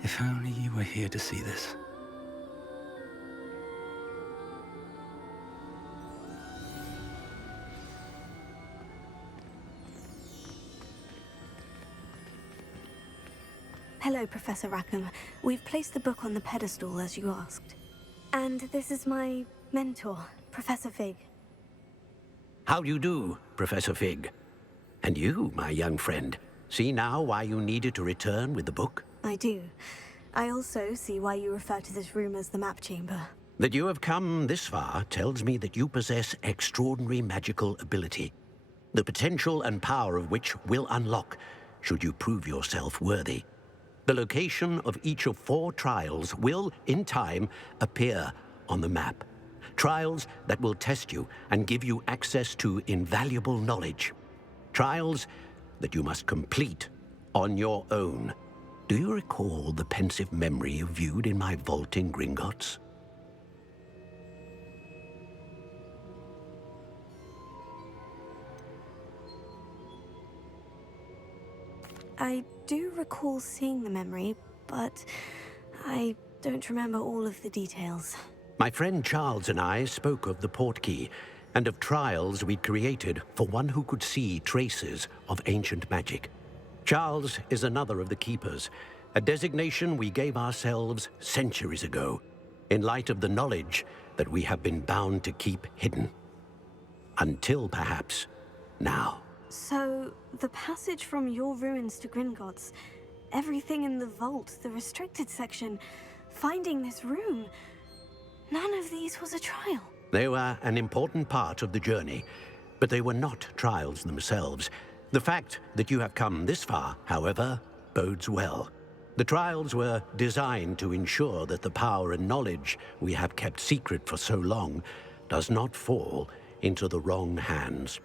If only you were here to see this. Hello, Professor Rackham. We've placed the book on the pedestal, as you asked. And this is my mentor, Professor Fig. How do you do, Professor Fig? And you, my young friend, see now why you needed to return with the book? I do. I also see why you refer to this room as the Map Chamber. That you have come this far tells me that you possess extraordinary magical ability, the potential and power of which will unlock should you prove yourself worthy. The location of each of 4 trials will, in time, appear on the map. Trials that will test you and give you access to invaluable knowledge. Trials that you must complete on your own. Do you recall the pensive memory you viewed in my vault in Gringotts? I do recall seeing the memory, but I don't remember all of the details. My friend Charles and I spoke of the portkey and of trials we'd created for one who could see traces of ancient magic. Charles is another of the keepers, a designation we gave ourselves centuries ago, in light of the knowledge that we have been bound to keep hidden. Until perhaps now. So, the passage from your ruins to Gringotts, everything in the vault, the restricted section, finding this room, none of these was a trial. They were an important part of the journey, but they were not trials themselves. The fact that you have come this far, however, bodes well. The trials were designed to ensure that the power and knowledge we have kept secret for so long does not fall into the wrong hands.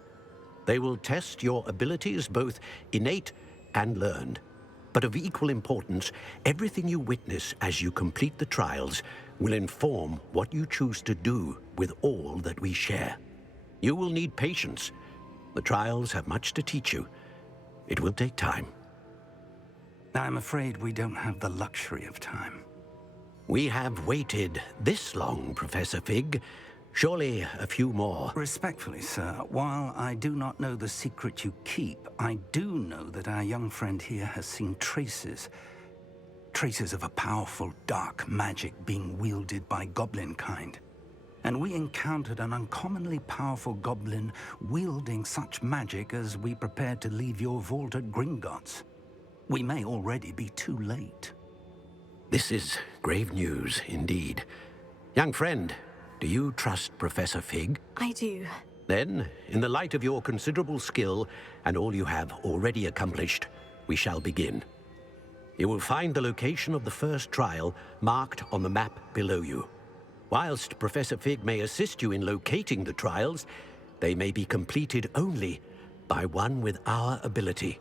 They will test your abilities, both innate and learned. But of equal importance, everything you witness as you complete the trials will inform what you choose to do with all that we share. You will need patience. The trials have much to teach you. It will take time. I'm afraid we don't have the luxury of time. We have waited this long, Professor Fig. Surely a few more. Respectfully, sir, while I do not know the secret you keep, I do know that our young friend here has seen traces of a powerful dark magic being wielded by goblin kind. And we encountered an uncommonly powerful goblin wielding such magic as we prepared to leave your vault at Gringotts. We may already be too late. This is grave news indeed. Young friend, do you trust Professor Fig? I do. Then, in the light of your considerable skill and all you have already accomplished, we shall begin. You will find the location of the first trial marked on the map below you. Whilst Professor Fig may assist you in locating the trials, they may be completed only by one with our ability.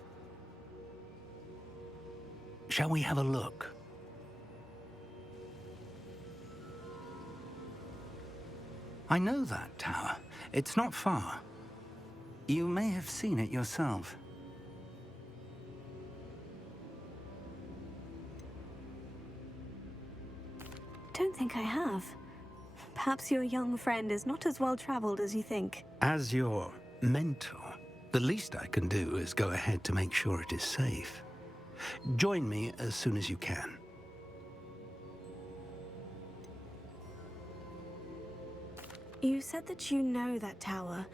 Shall we have a look? I know that tower. It's not far. You may have seen it yourself. Don't think I have. Perhaps your young friend is not as well traveled as you think. As your mentor, the least I can do is go ahead to make sure it is safe. Join me as soon as you can. You said that you know that tower.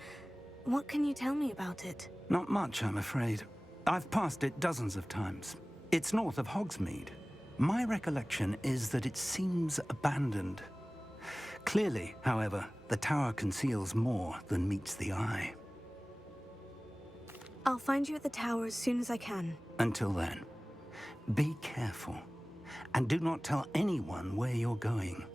What can you tell me about it? Not much, I'm afraid. I've passed it dozens of times. It's north of Hogsmeade. My recollection is that it seems abandoned. Clearly, however, the tower conceals more than meets the eye. I'll find you at the tower as soon as I can. Until then, be careful, and do not tell anyone where you're going.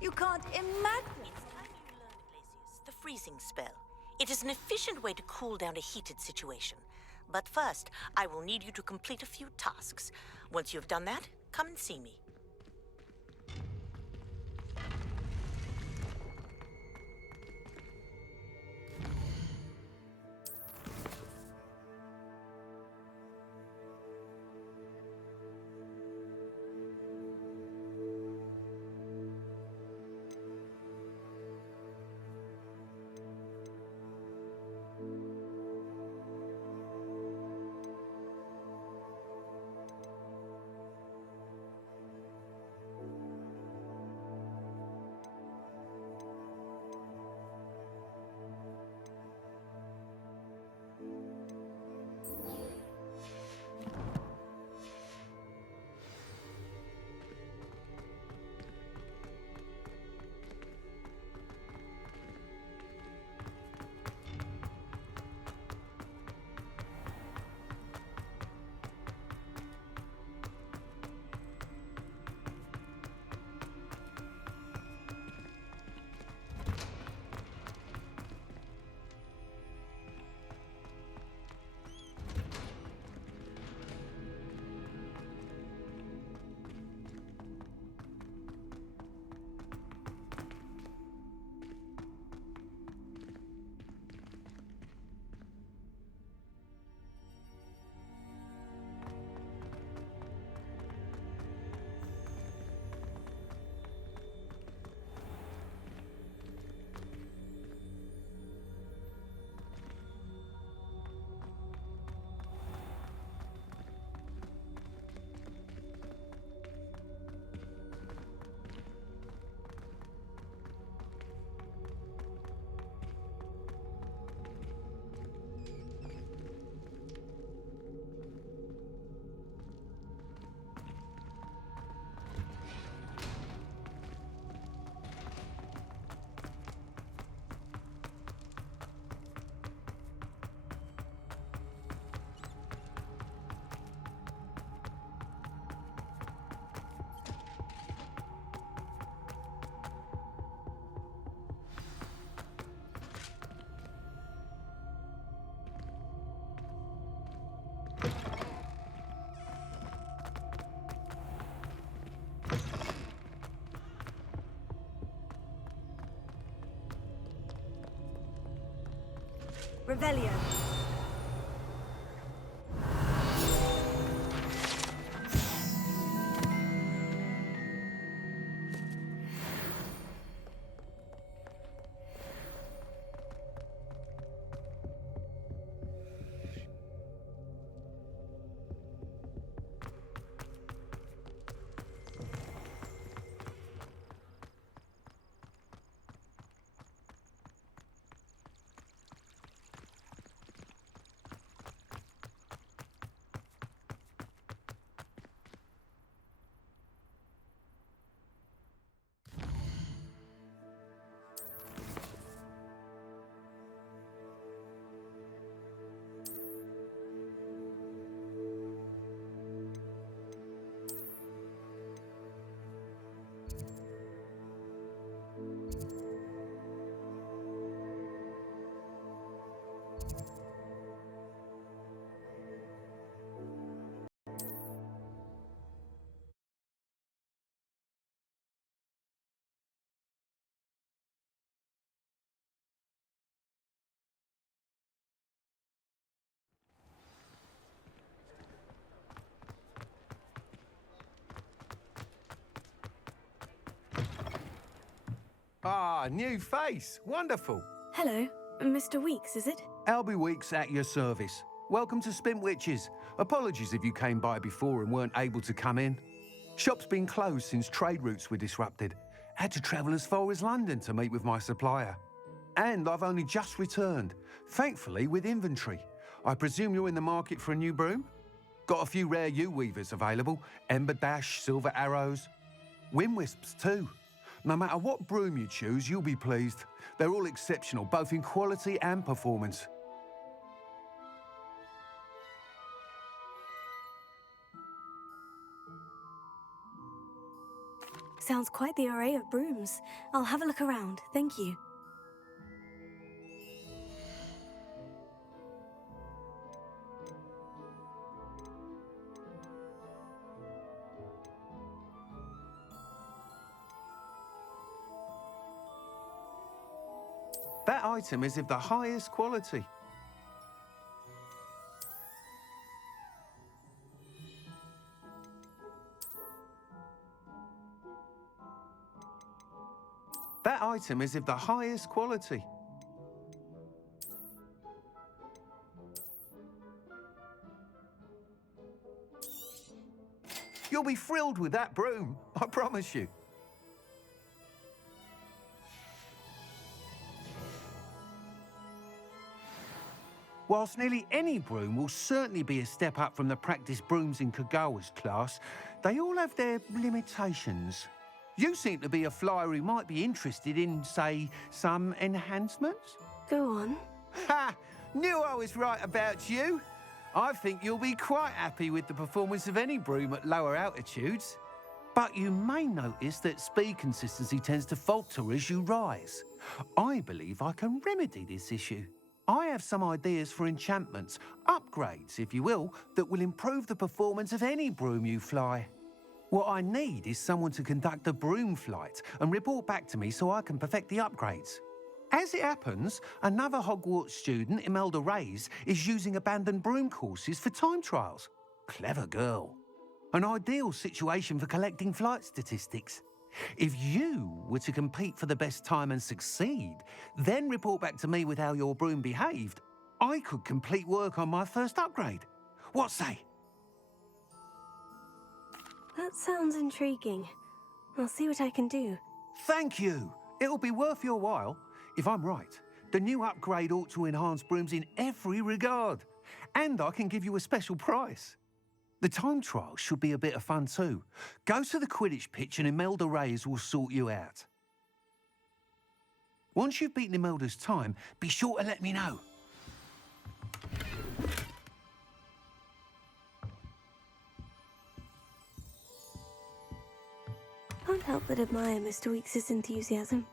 You can't imagine. It's time you learned, Glacius, the freezing spell. It is an efficient way to cool down a heated situation. But first, I will need you to complete a few tasks. Once you have done that, come and see me. Revelio. Ah, new face. Wonderful. Hello, Mr. Weeks, is it? Albie Weeks at your service. Welcome to Spint Witches. Apologies if you came by before and weren't able to come in. Shop's been closed since trade routes were disrupted. Had to travel as far as London to meet with my supplier. And I've only just returned, thankfully with inventory. I presume you're in the market for a new broom? Got a few rare yew-weavers available. Ember Dash, Silver Arrows. Wind Wisps too. No matter what broom you choose, you'll be pleased. They're all exceptional, both in quality and performance. Sounds quite the array of brooms. I'll have a look around, thank you. That item is of the highest quality. That item is of the highest quality. You'll be thrilled with that broom, I promise you. Whilst nearly any broom will certainly be a step up from the practice brooms in Kagawa's class, they all have their limitations. You seem to be a flyer who might be interested in, say, some enhancements? Go on. Ha! Knew I was right about you. I think you'll be quite happy with the performance of any broom at lower altitudes. But you may notice that speed consistency tends to falter as you rise. I believe I can remedy this issue. I have some ideas for enchantments, upgrades, if you will, that will improve the performance of any broom you fly. What I need is someone to conduct a broom flight and report back to me so I can perfect the upgrades. As it happens, another Hogwarts student, Imelda Reyes, is using abandoned broom courses for time trials. Clever girl. An ideal situation for collecting flight statistics. If you were to compete for the best time and succeed, then report back to me with how your broom behaved, I could complete work on my first upgrade. What say? That sounds intriguing. I'll see what I can do. Thank you. It'll be worth your while. If I'm right, the new upgrade ought to enhance brooms in every regard. And I can give you a special price. The time trial should be a bit of fun too. Go to the Quidditch pitch and Imelda Reyes will sort you out. Once you've beaten Imelda's time, be sure to let me know. Can't help but admire Mr. Weeks' enthusiasm.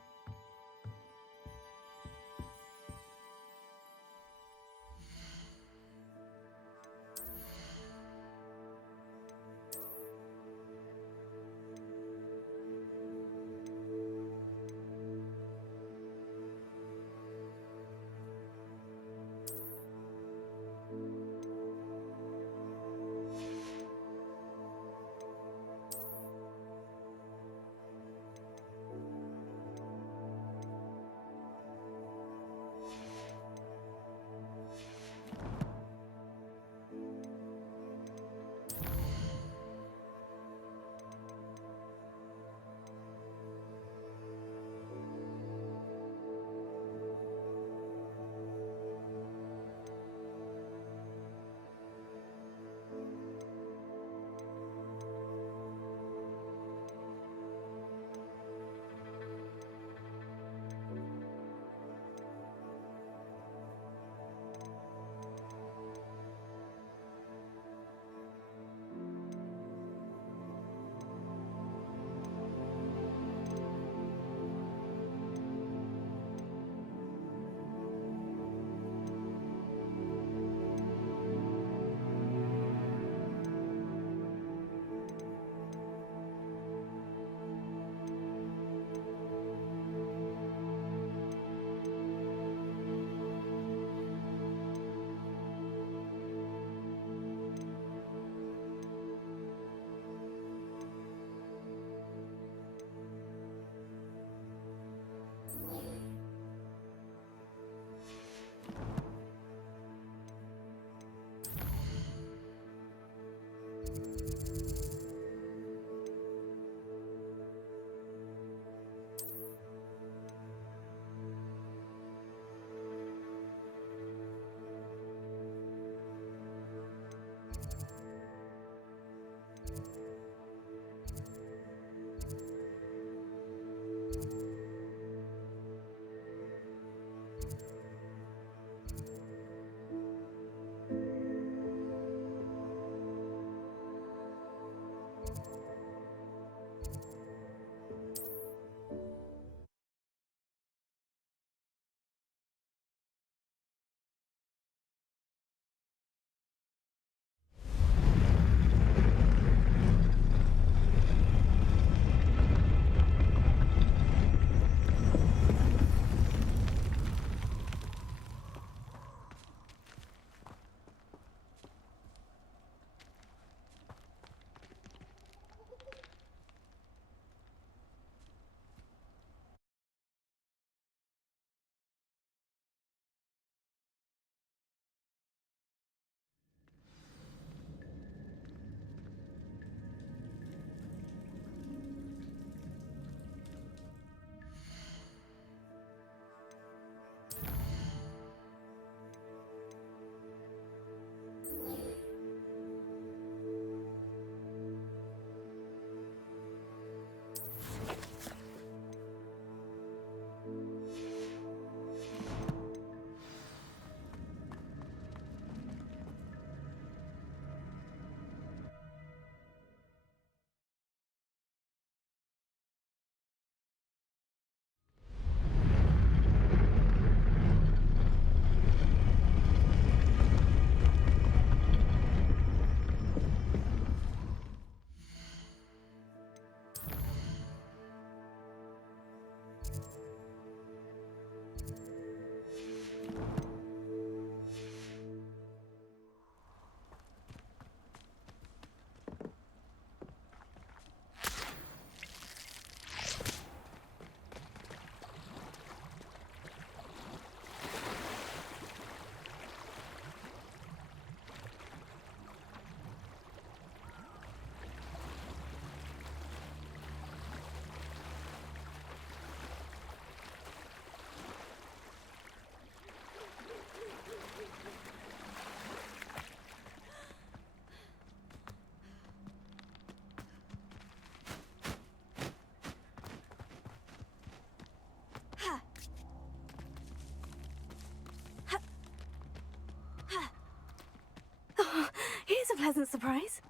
a pleasant surprise.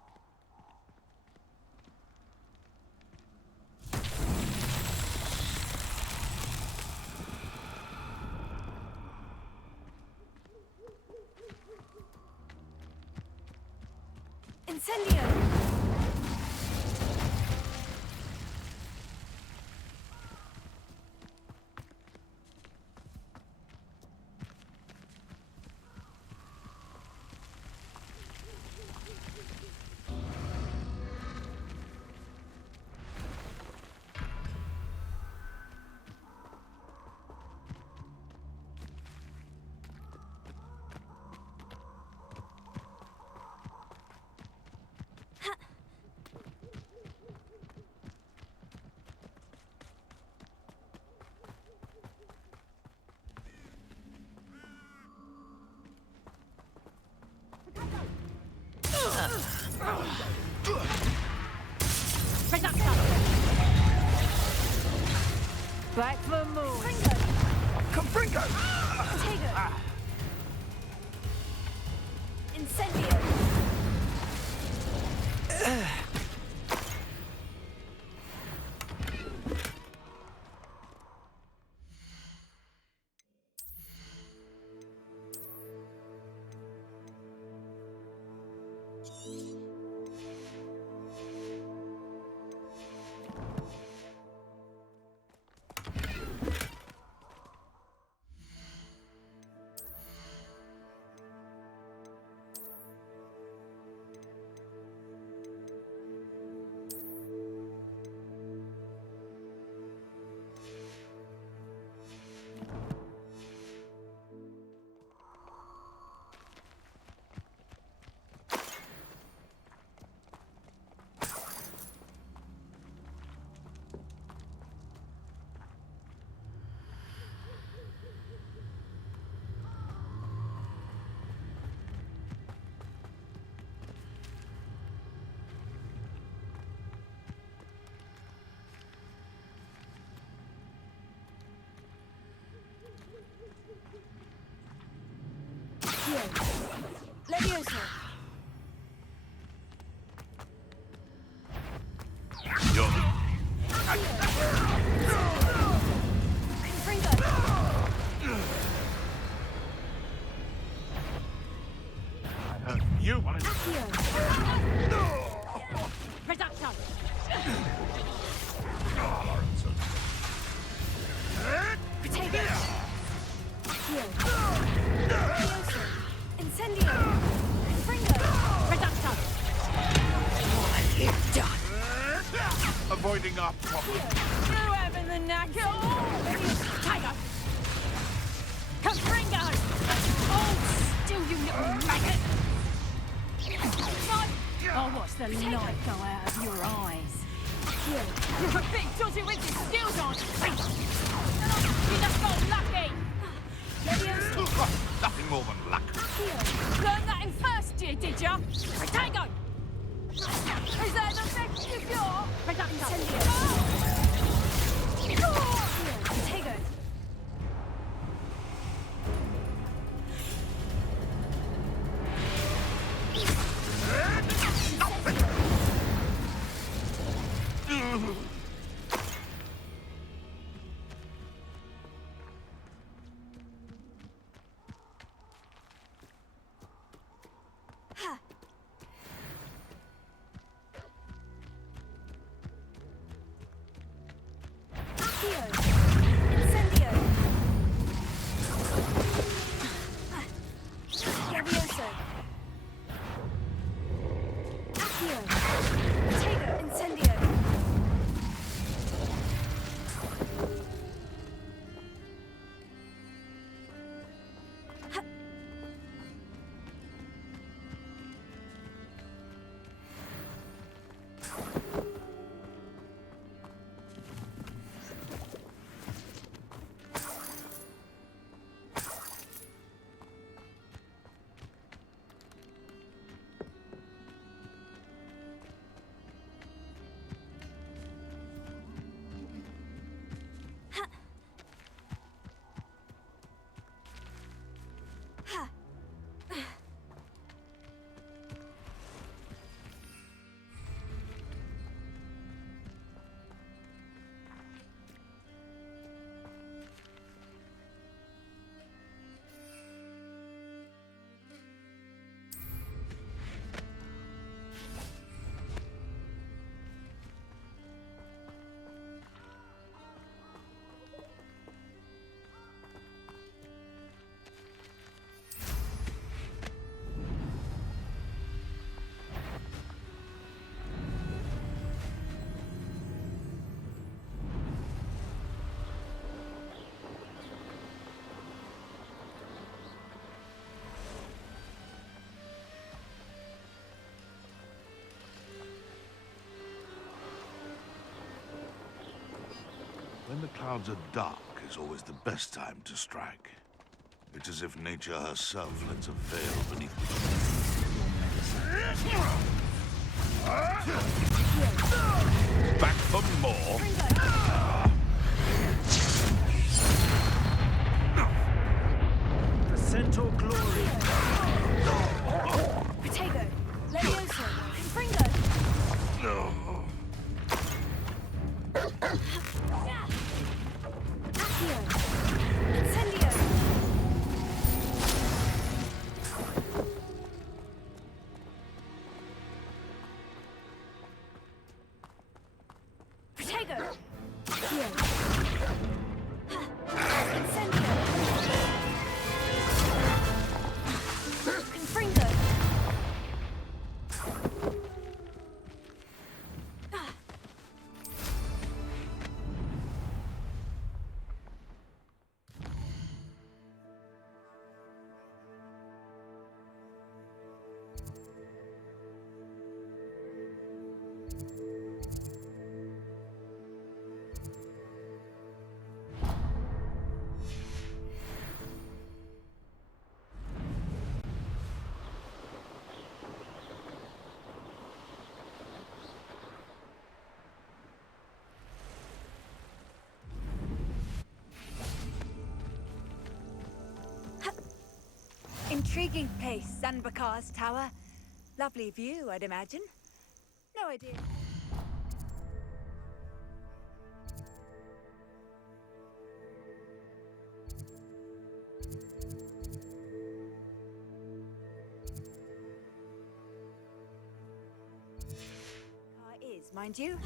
Incendio! Back for more. Confringo! Potato! Incendio! Leviosa! You wanted to... Reducto! Potato! Incendio! Fringo! Reducto! What have you done? Avoiding our problem. You having the knack at all? Tiger! Confringo! Oh, still you little maggot! Oh, watch the light go out of your eyes. You're a big dodgy with your skills on! You just got lucky! Nothing more than luck. Learned that in first year, did ya? Potato! Is that the best you got? Potato! When the clouds are dark is always the best time to strike. It's as if nature herself lets a veil beneath the... Back for more? The Centaur glory! Protego, Levioso, Confringo! Accio, Incendio! Protego! Accio! Incendio! Confringo! Intriguing place, Sanbakar's tower. Lovely view, I'd imagine. No idea. Is, mind you.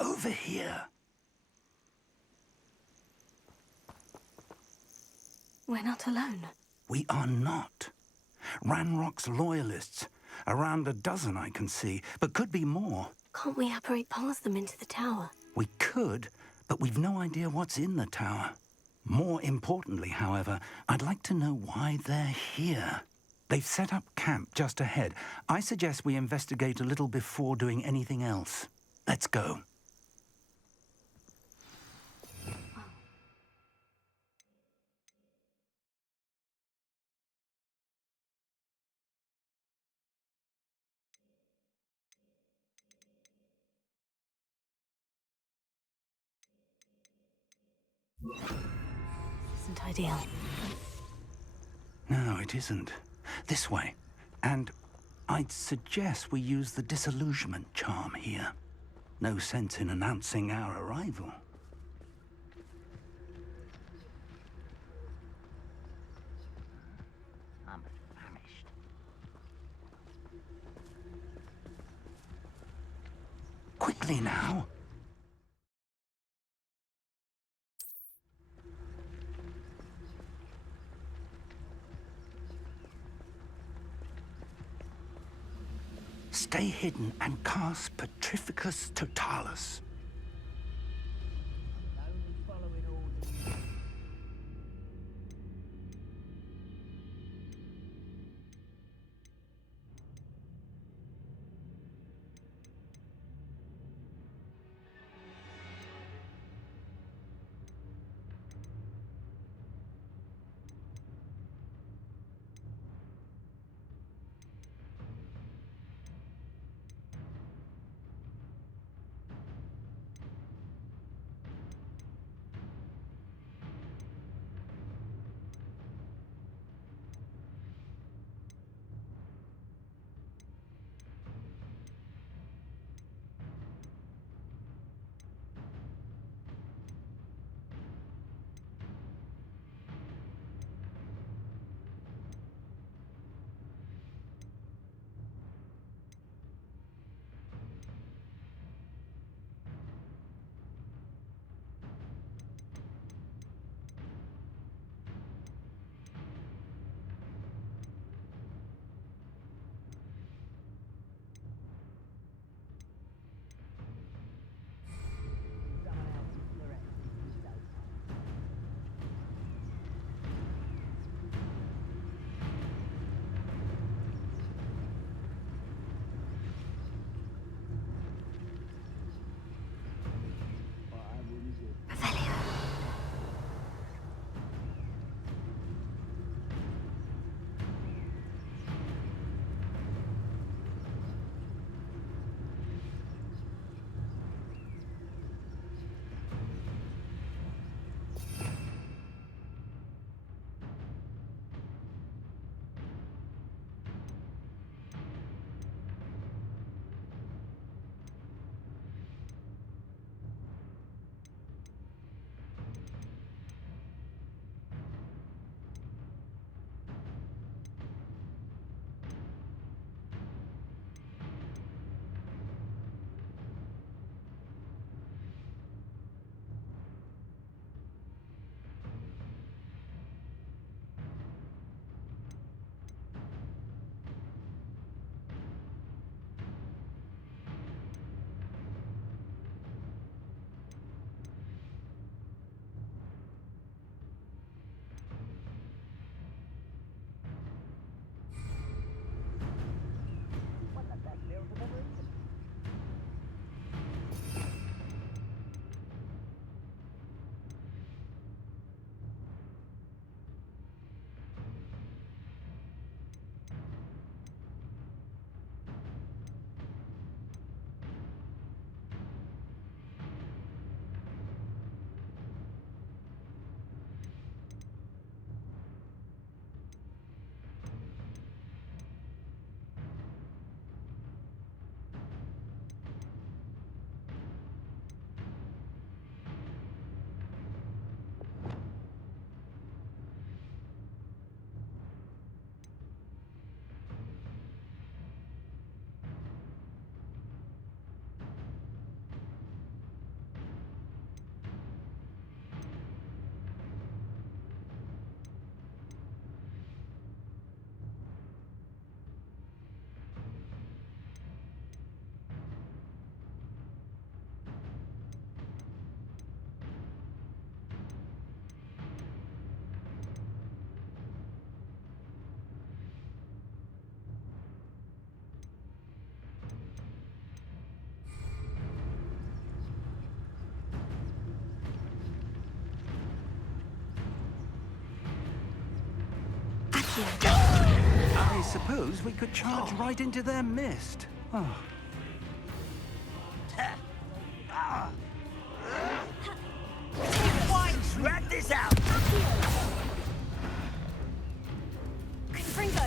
Over here. We're not alone. We are not. Ranrock's loyalists. Around a dozen I can see, but could be more. Can't we apparate past them into the tower? We could, but we've no idea what's in the tower. More importantly, however, I'd like to know why they're here. They've set up camp just ahead. I suggest we investigate a little before doing anything else. Let's go. Isn't ideal. No, it isn't. This way. And I'd suggest we use the disillusionment charm here. No sense in announcing our arrival. I'm famished. Quickly now. Stay hidden and cast Petrificus Totalis. I suppose we could charge right into their mist. Oh. Rat this out! Confringo!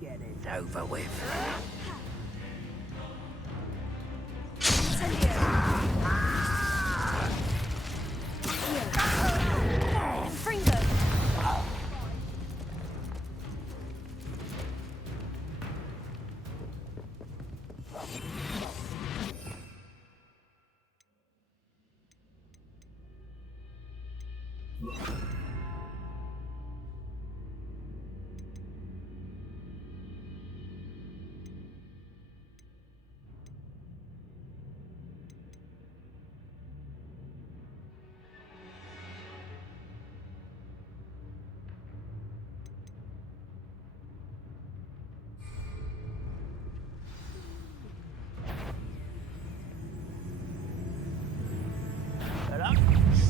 Get it over with. Fringo! Hello?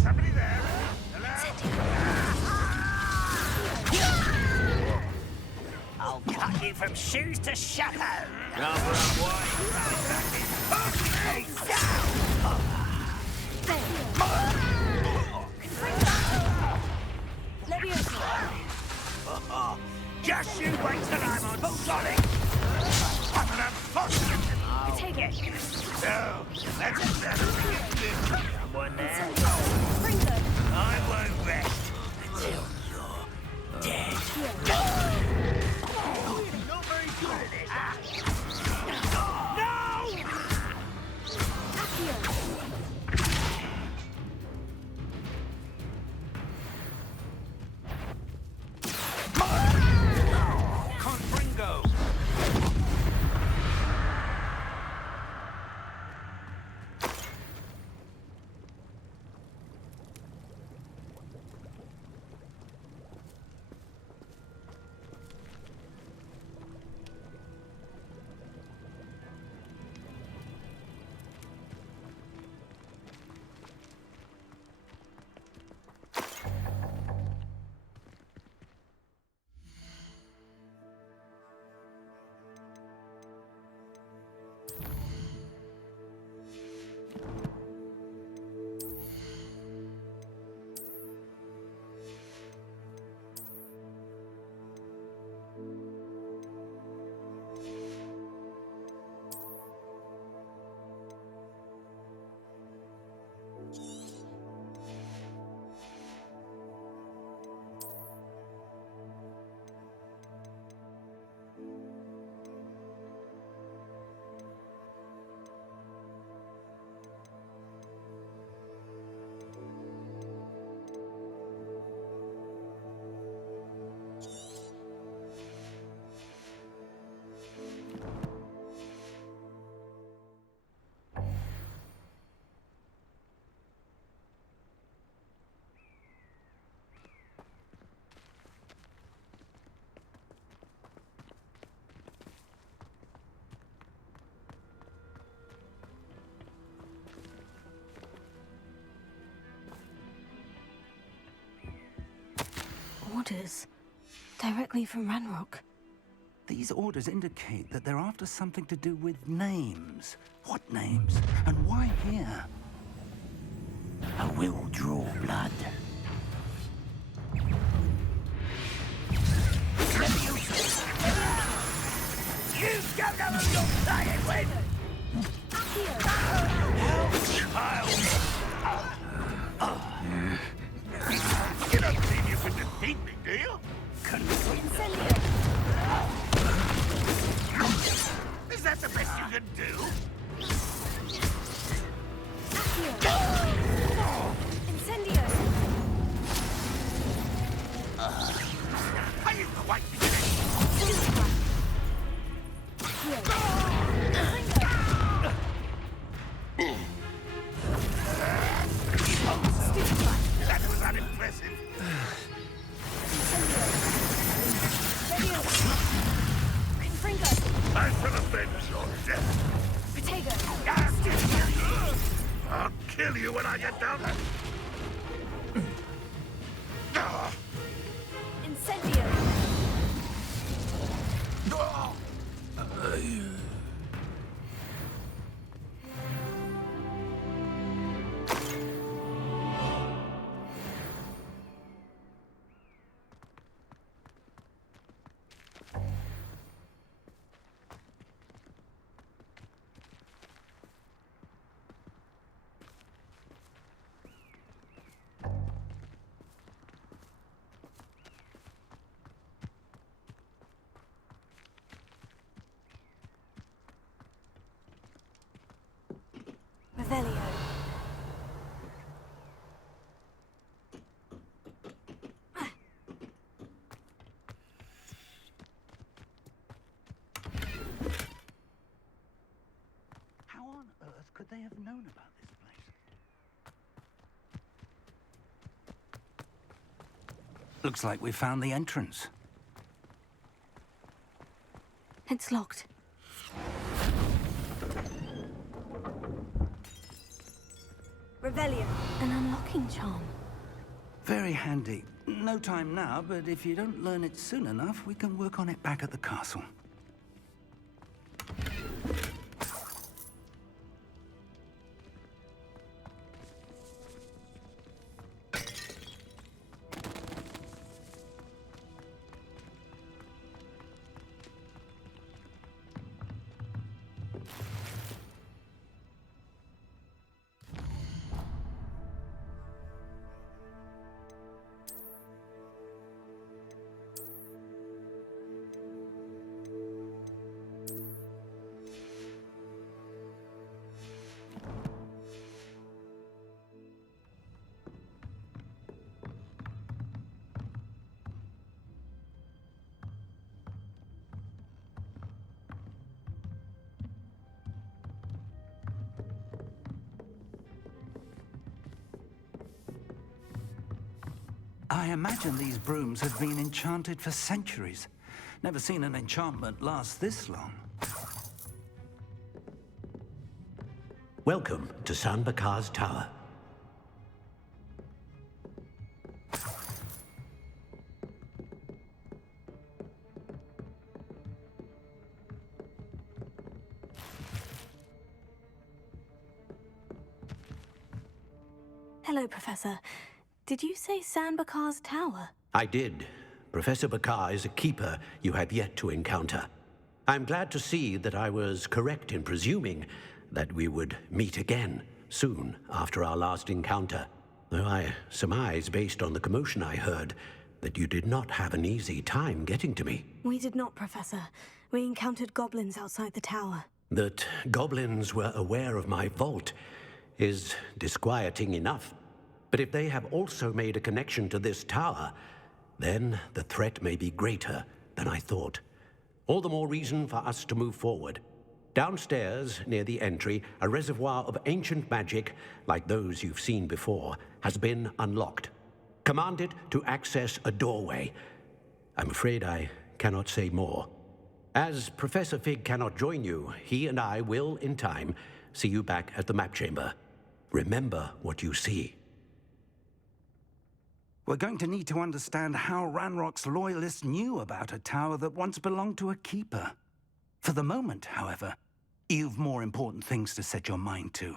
Somebody there? Hello? I'll cut you from shoes to shadow. Number of Just you wait till I'm on sonic. I'm gonna bust you. Take it. No, that's someone there. Fringo! I won't rest until you're dead. Not very good at it. No! Confringo! Orders. Directly from Ranrock. These orders indicate that they're after something to do with names. What names? And why here? I will draw blood. You don't know who you're playing with! Child! You don't believe you can defeat me, do you? Is that the best you can do? Incendio! Are you quite beginning? That was unimpressive. I shall avenge your death. Potato! I'll kill you when I get down there. Incendio! Revelio. How on earth could they have known about this place? Looks like we found the entrance. It's locked. Revelio. An unlocking charm. Very handy. No time now, but if you don't learn it soon enough, we can work on it back at the castle. I imagine these brooms have been enchanted for centuries. Never seen an enchantment last this long. Welcome to San Bakar's Tower. Hello, Professor. Did you say San Bakar's Tower? I did. Professor Bakar is a keeper you have yet to encounter. I'm glad to see that I was correct in presuming that we would meet again soon after our last encounter, though I surmise, based on the commotion I heard, that you did not have an easy time getting to me. We did not, Professor. We encountered goblins outside the tower. That goblins were aware of my vault is disquieting enough. But if they have also made a connection to this tower, then the threat may be greater than I thought. All the more reason for us to move forward. Downstairs, near the entry, a reservoir of ancient magic, like those you've seen before, has been unlocked. Command it to access a doorway. I'm afraid I cannot say more. As Professor Fig cannot join you, he and I will, in time, see you back at the map chamber. Remember what you see. We're going to need to understand how Ranrock's loyalists knew about a tower that once belonged to a keeper. For the moment, however, you've more important things to set your mind to.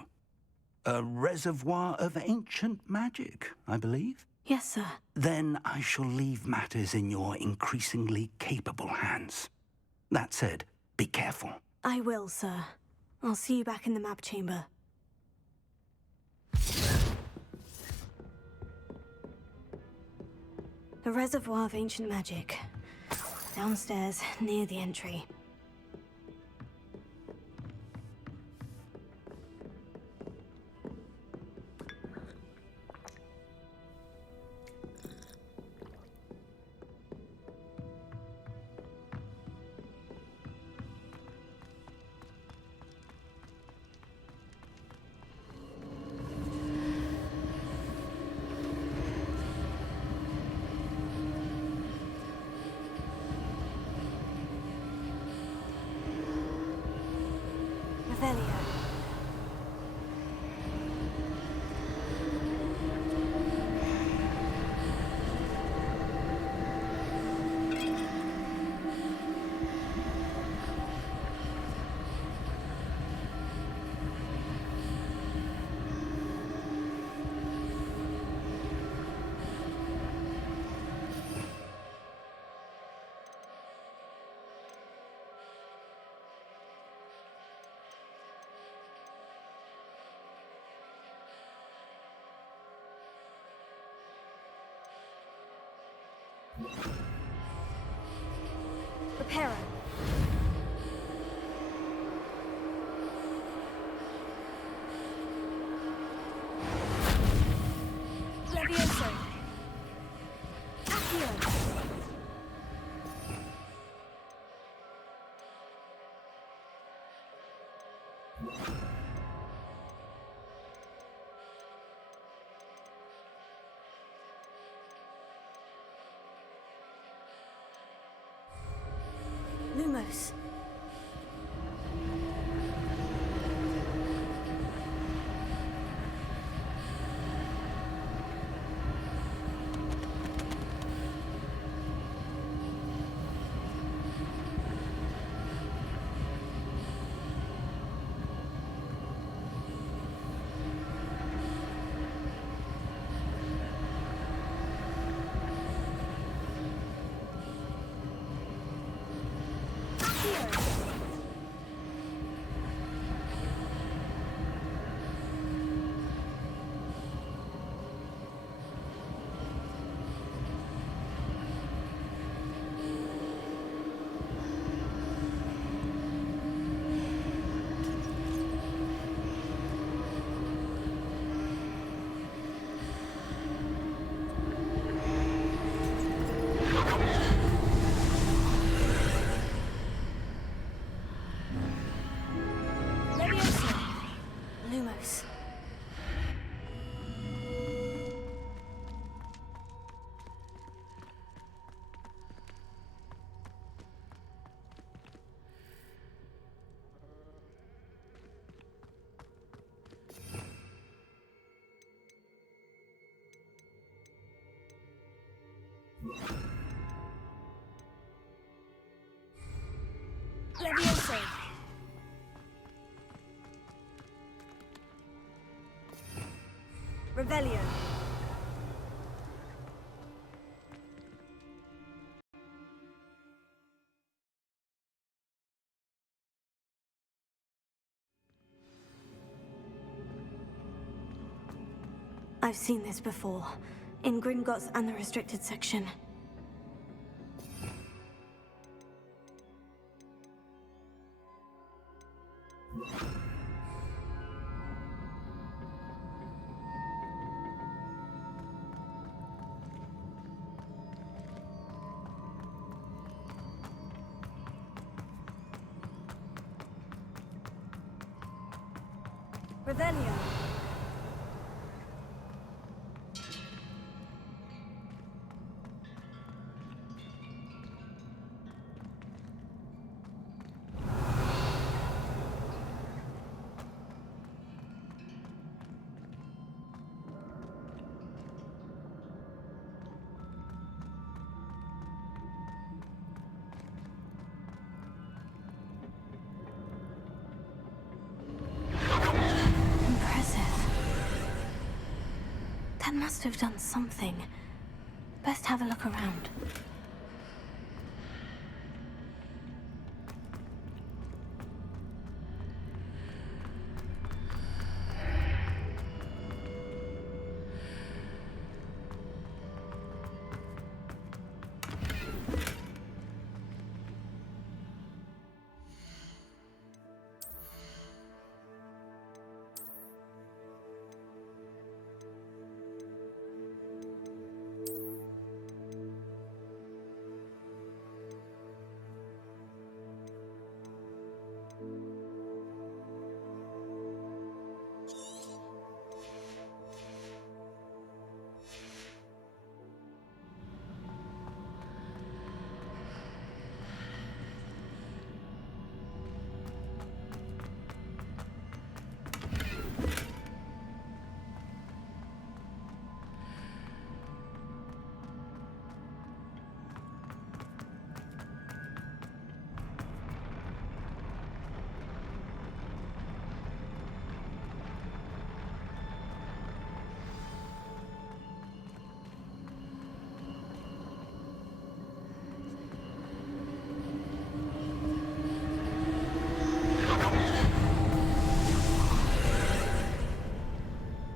A reservoir of ancient magic, I believe? Yes, sir. Then I shall leave matters in your increasingly capable hands. That said, be careful. I will, sir. I'll see you back in the map chamber. A reservoir of ancient magic. Downstairs, near the entry. Reparo. Levioso. Accio. Lumos. Lumos. Levioso. Revelio. I've seen this before, in Gringotts and the restricted section. Revelio. must have done something. Best have a look around.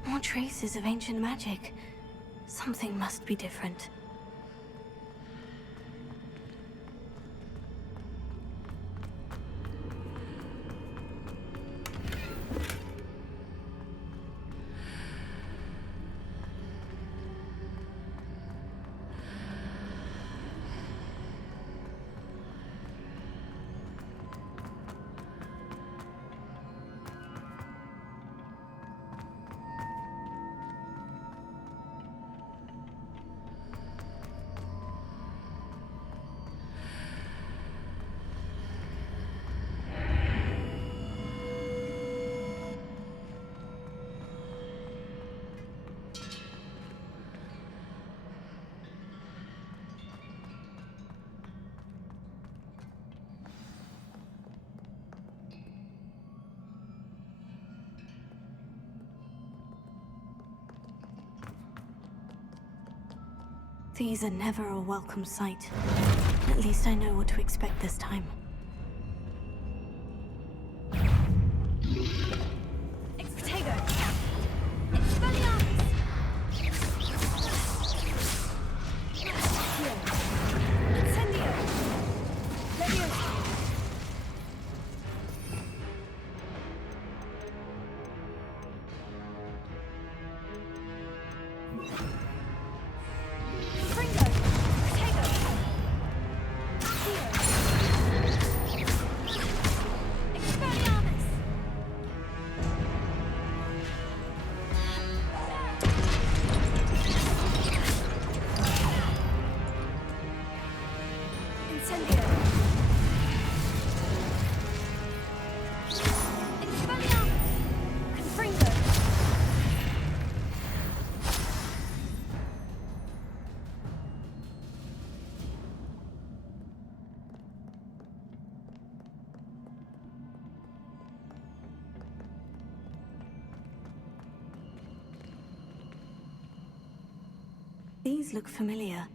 More traces of ancient magic. Something must be different. These are never a welcome sight. At least I know what to expect this time. These look familiar.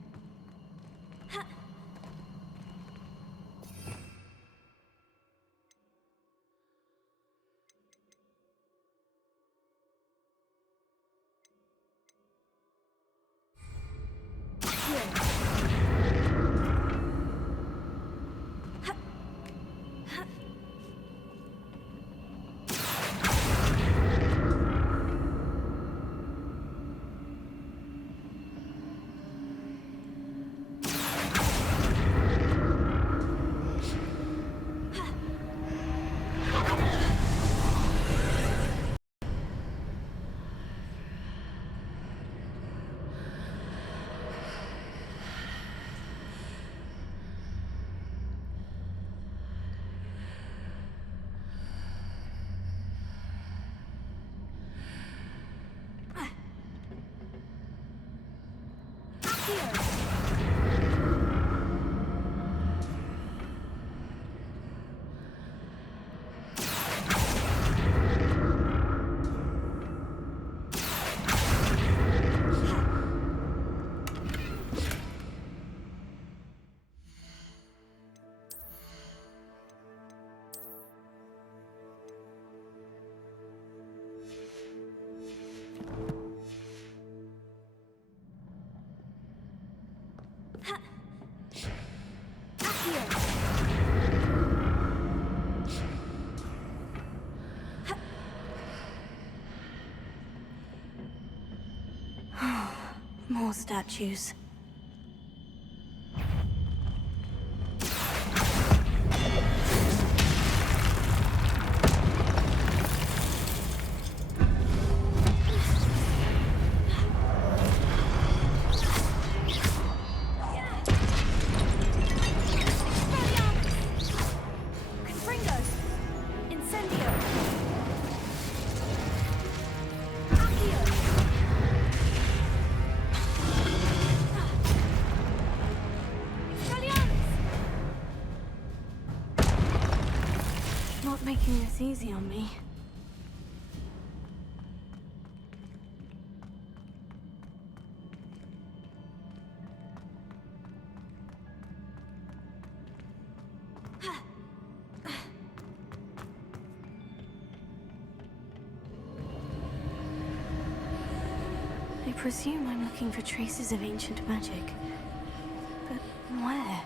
More statues. Not making this easy on me. I presume I'm looking for traces of ancient magic. But where?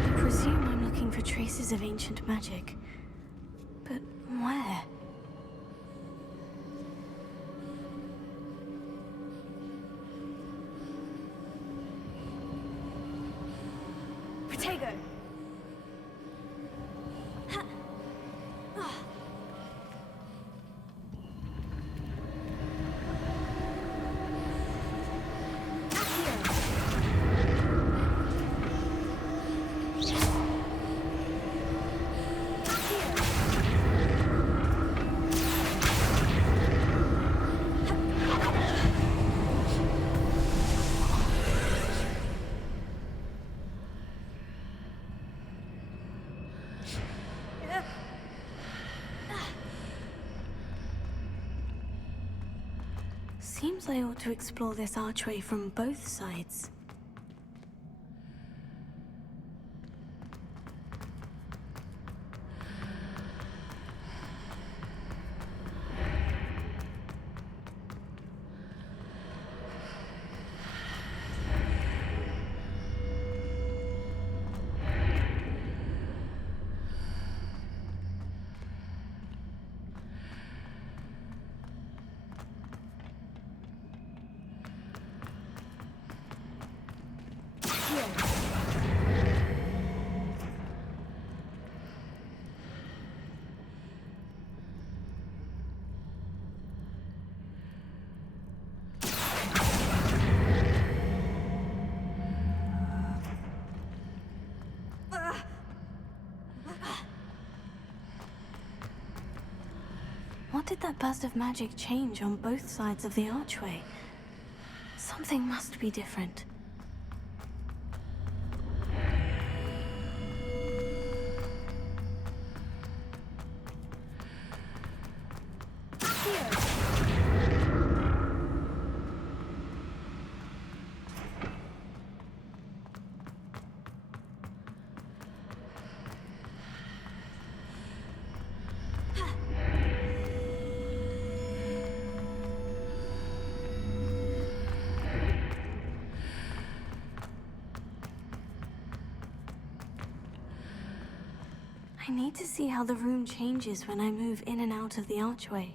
I presume I'm looking for traces of ancient magic. But where? Protego! Seems I ought to explore this archway from both sides. What did that burst of magic change on both sides of the archway? Something must be different. I need to see how the room changes when I move in and out of the archway.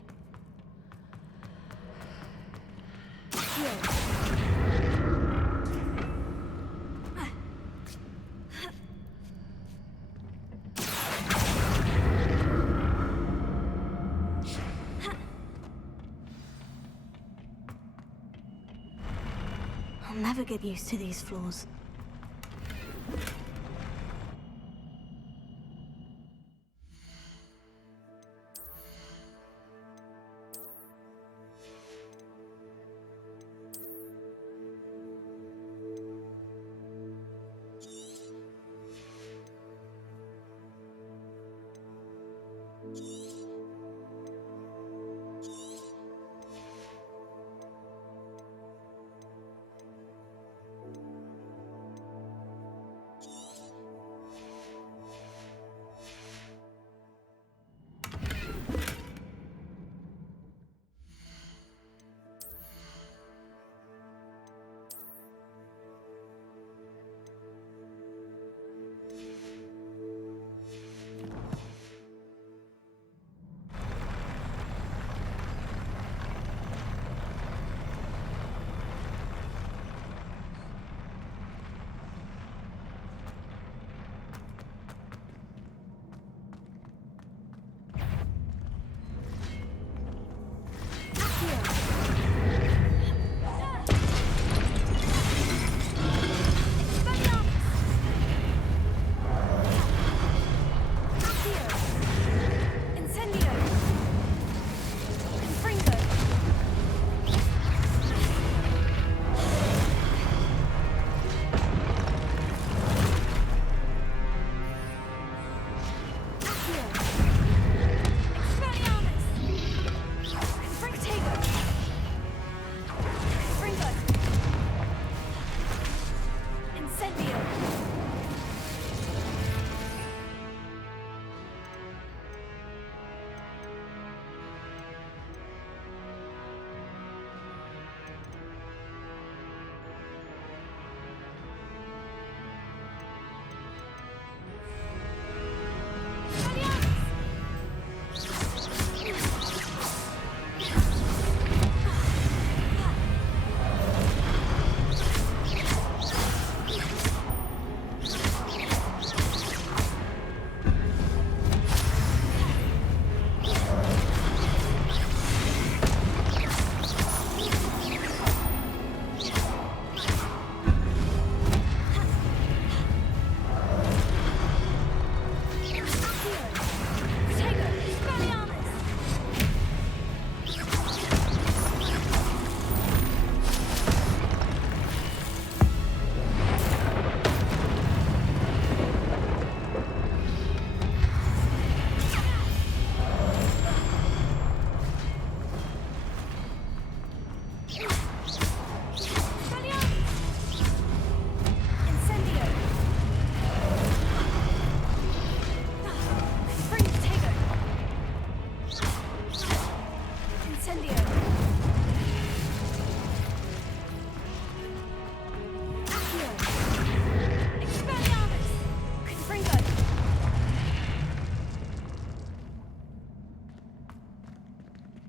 I'll never get used to these floors.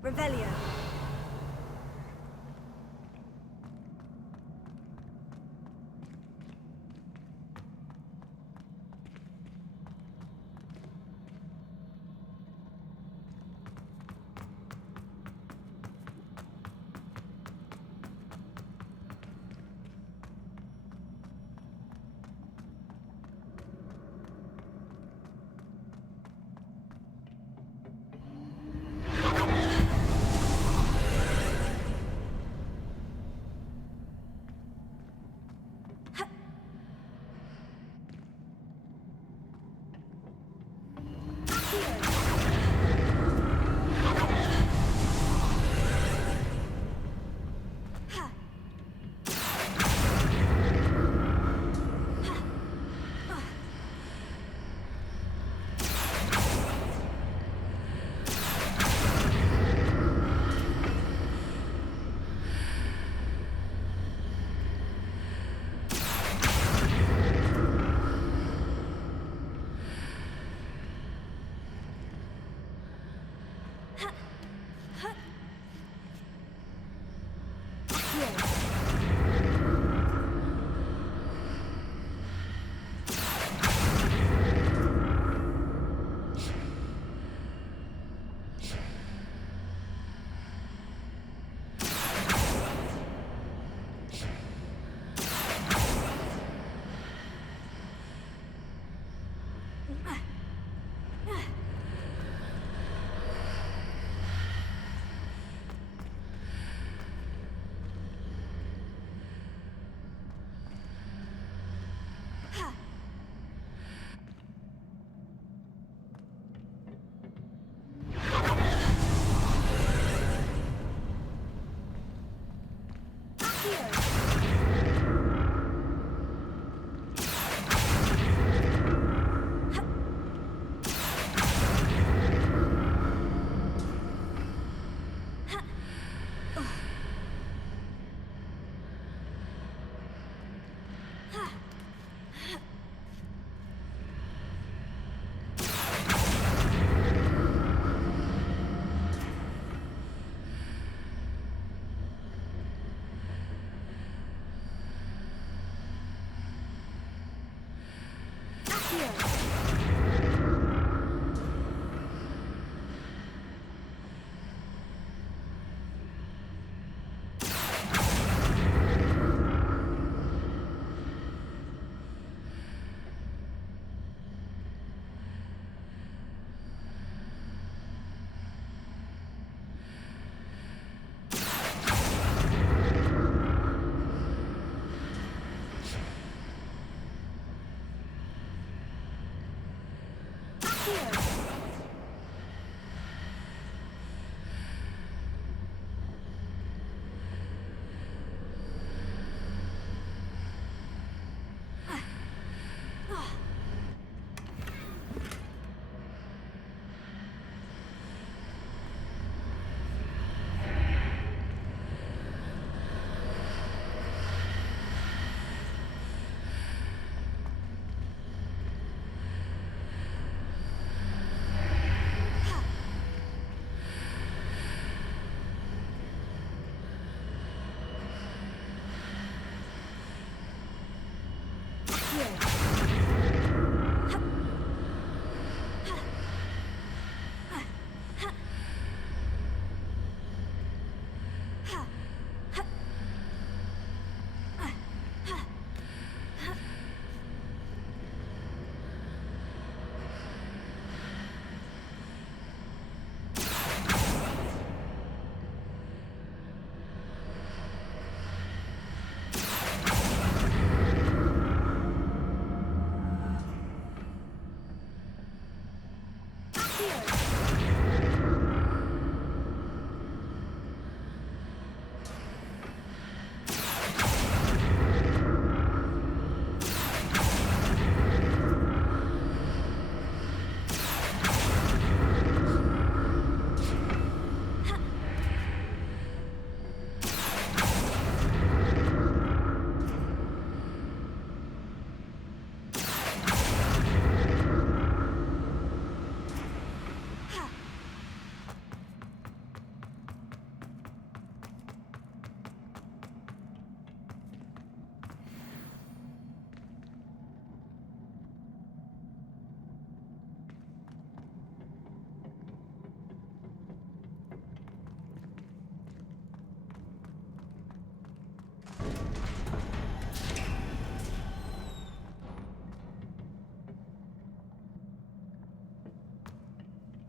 Revelio.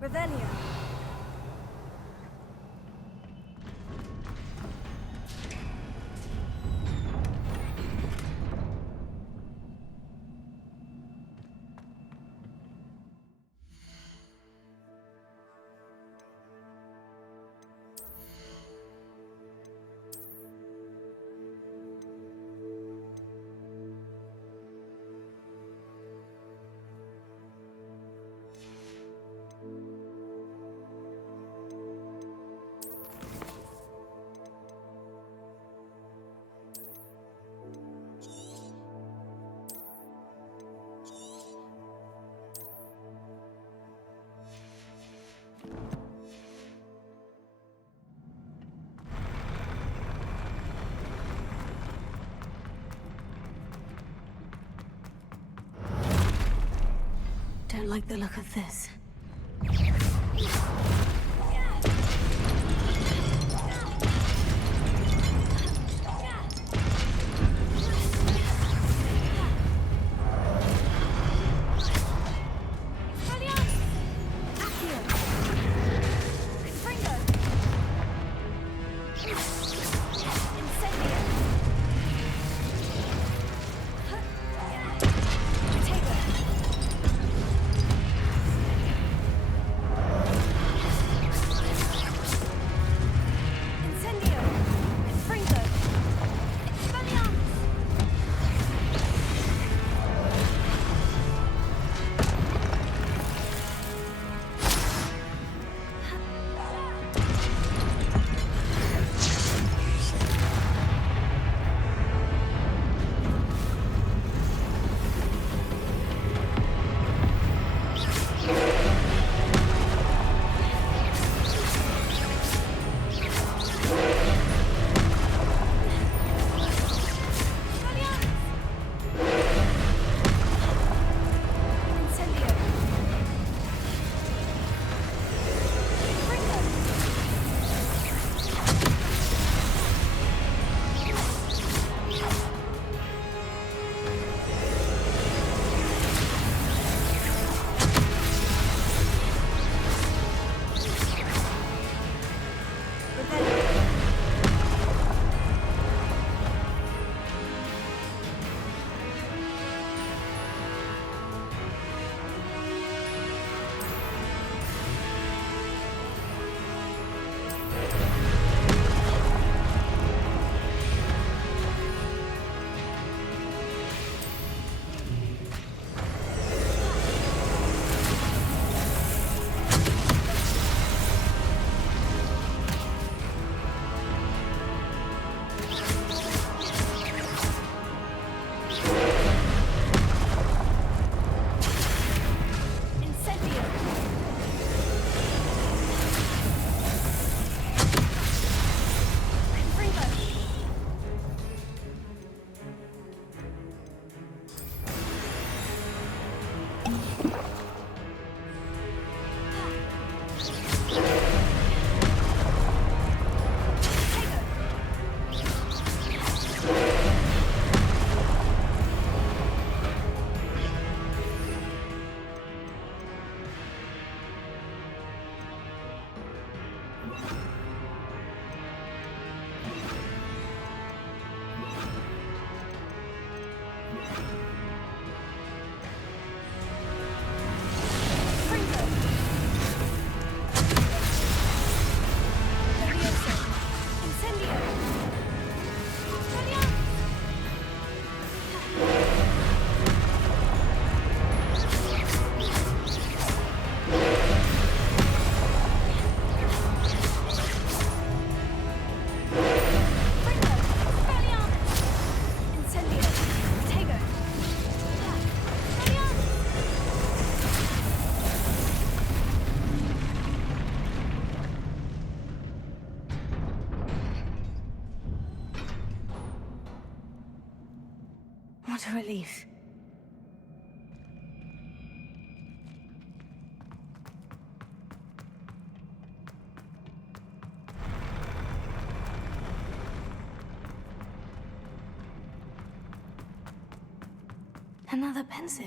Revelio. Don't like the look of this. What a relief. Another pensive.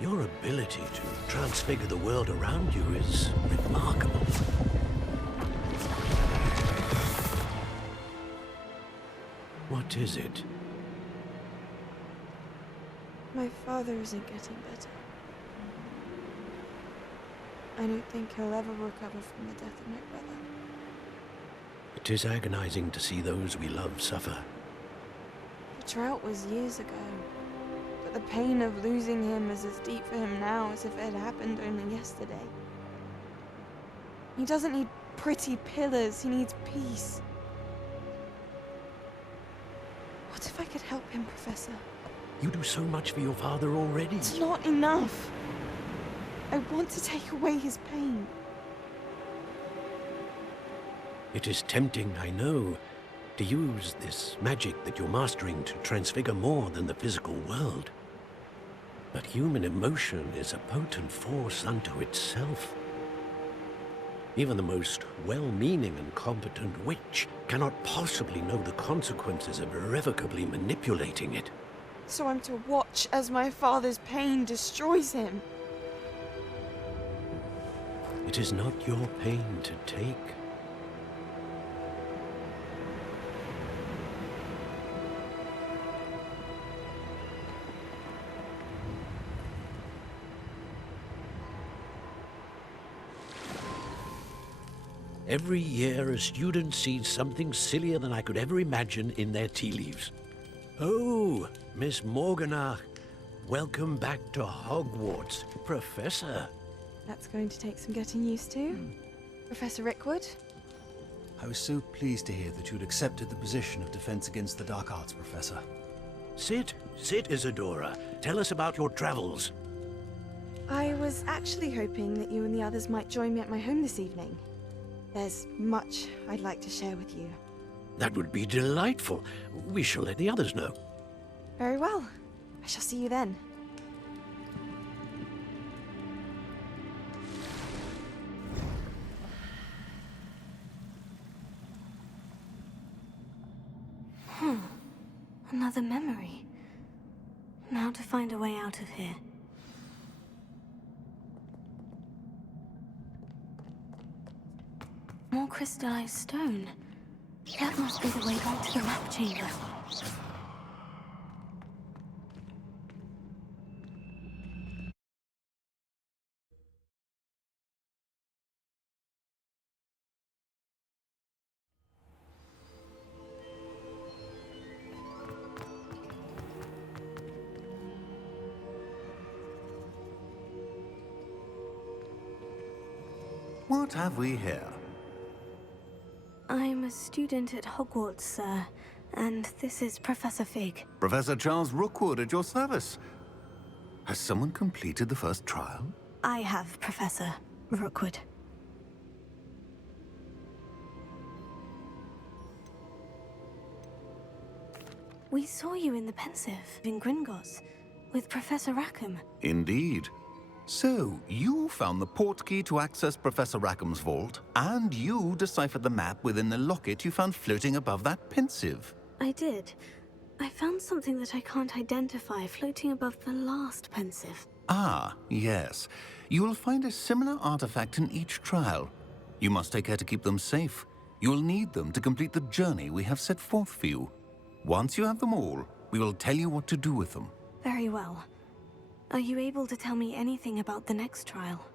Your ability to transfigure the world around you is remarkable. What is it? My father isn't getting better. I don't think he'll ever recover from the death of my brother. It is agonizing to see those we love suffer. The drought was years ago, but the pain of losing him is as deep for him now as if it had happened only yesterday. He doesn't need pretty pillars, he needs peace. What if I could help him, Professor? You do so much for your father already. It's not enough. I want to take away his pain. It is tempting, I know, to use this magic that you're mastering to transfigure more than the physical world. But human emotion is a potent force unto itself. Even the most well-meaning and competent witch cannot possibly know the consequences of irrevocably manipulating it. So I'm to watch as my father's pain destroys him. It is not your pain to take. Every year, a student sees something sillier than I could ever imagine in their tea leaves. Oh, Miss Morganach, welcome back to Hogwarts, Professor. That's going to take some getting used to. Professor Rickwood? I was so pleased to hear that you'd accepted the position of Defense Against the Dark Arts, Professor. Sit, Isadora. Tell us about your travels. I was actually hoping that you and the others might join me at my home this evening. There's much I'd like to share with you. That would be delightful. We shall let the others know. Very well. I shall see you then. Another memory. Now to find a way out of here. More crystallized stone. That must be the way back to the map chamber. What have we here? I'm a student at Hogwarts, sir, and this is Professor Fig. Professor Charles Rookwood at your service. Has someone completed the first trial? I have, Professor Rookwood. We saw you in the Pensive in Gringotts with Professor Rackham. Indeed. So, you found the portkey to access Professor Rackham's vault, and you deciphered the map within the locket you found floating above that Pensive. I did. I found something that I can't identify floating above the last Pensive. Ah, yes. You will find a similar artifact in each trial. You must take care to keep them safe. You will need them to complete the journey we have set forth for you. Once you have them all, we will tell you what to do with them. Very well. Are you able to tell me anything about the next trial?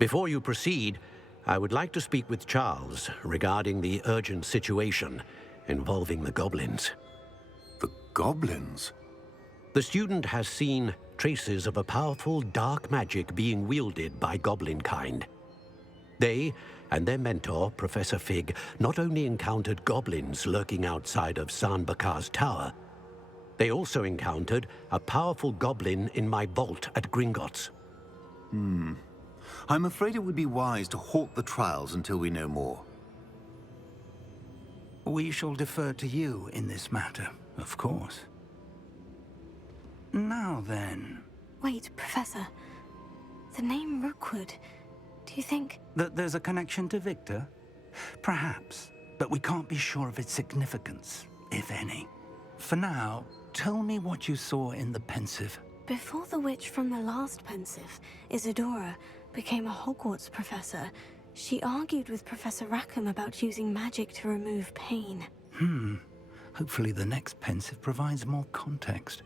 Before you proceed, I would like to speak with Charles regarding the urgent situation involving the goblins. The goblins? The student has seen traces of a powerful dark magic being wielded by goblin kind. They and their mentor, Professor Fig, not only encountered goblins lurking outside of Bakar's tower, they also encountered a powerful goblin in my vault at Gringotts. I'm afraid it would be wise to halt the trials until we know more. We shall defer to you in this matter, of course. Now then... Wait, Professor. The name Rookwood. Do you think... that there's a connection to Victor? Perhaps, but we can't be sure of its significance, if any. For now, tell me what you saw in the Pensive. Before the witch from the last pensive, Isadora, became a Hogwarts professor, she argued with Professor Rackham about using magic to remove pain. Hopefully the next pensive provides more context.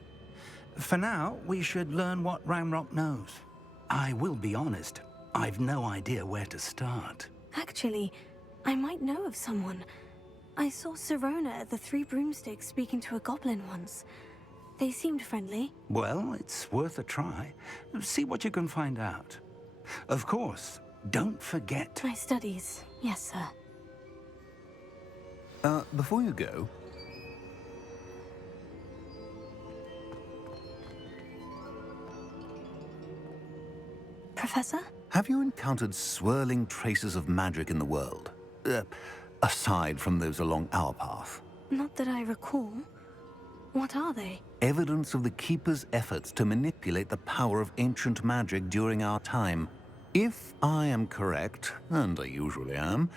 For now, we should learn what Ramrock knows. I will be honest, I've no idea where to start. Actually, I might know of someone. I saw Sirona at the Three Broomsticks speaking to a goblin once. They seemed friendly. Well, it's worth a try. See what you can find out. Of course, don't forget... My studies, yes, sir. Before you go... Professor? Have you encountered swirling traces of magic in the world? Aside from those along our path? Not that I recall. What are they? Evidence of the Keeper's efforts to manipulate the power of ancient magic during our time. If I am correct, and I usually am,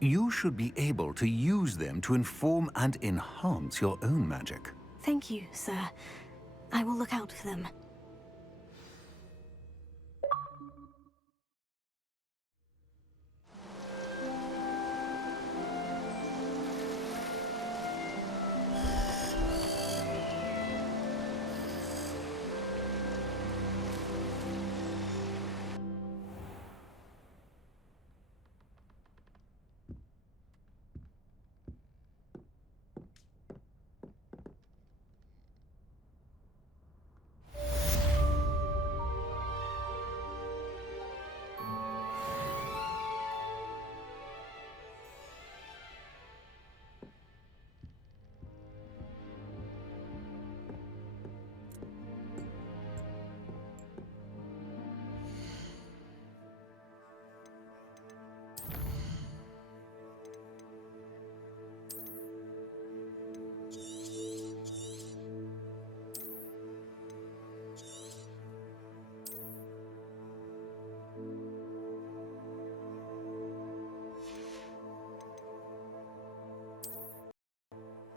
you should be able to use them to inform and enhance your own magic. Thank you, sir. I will look out for them.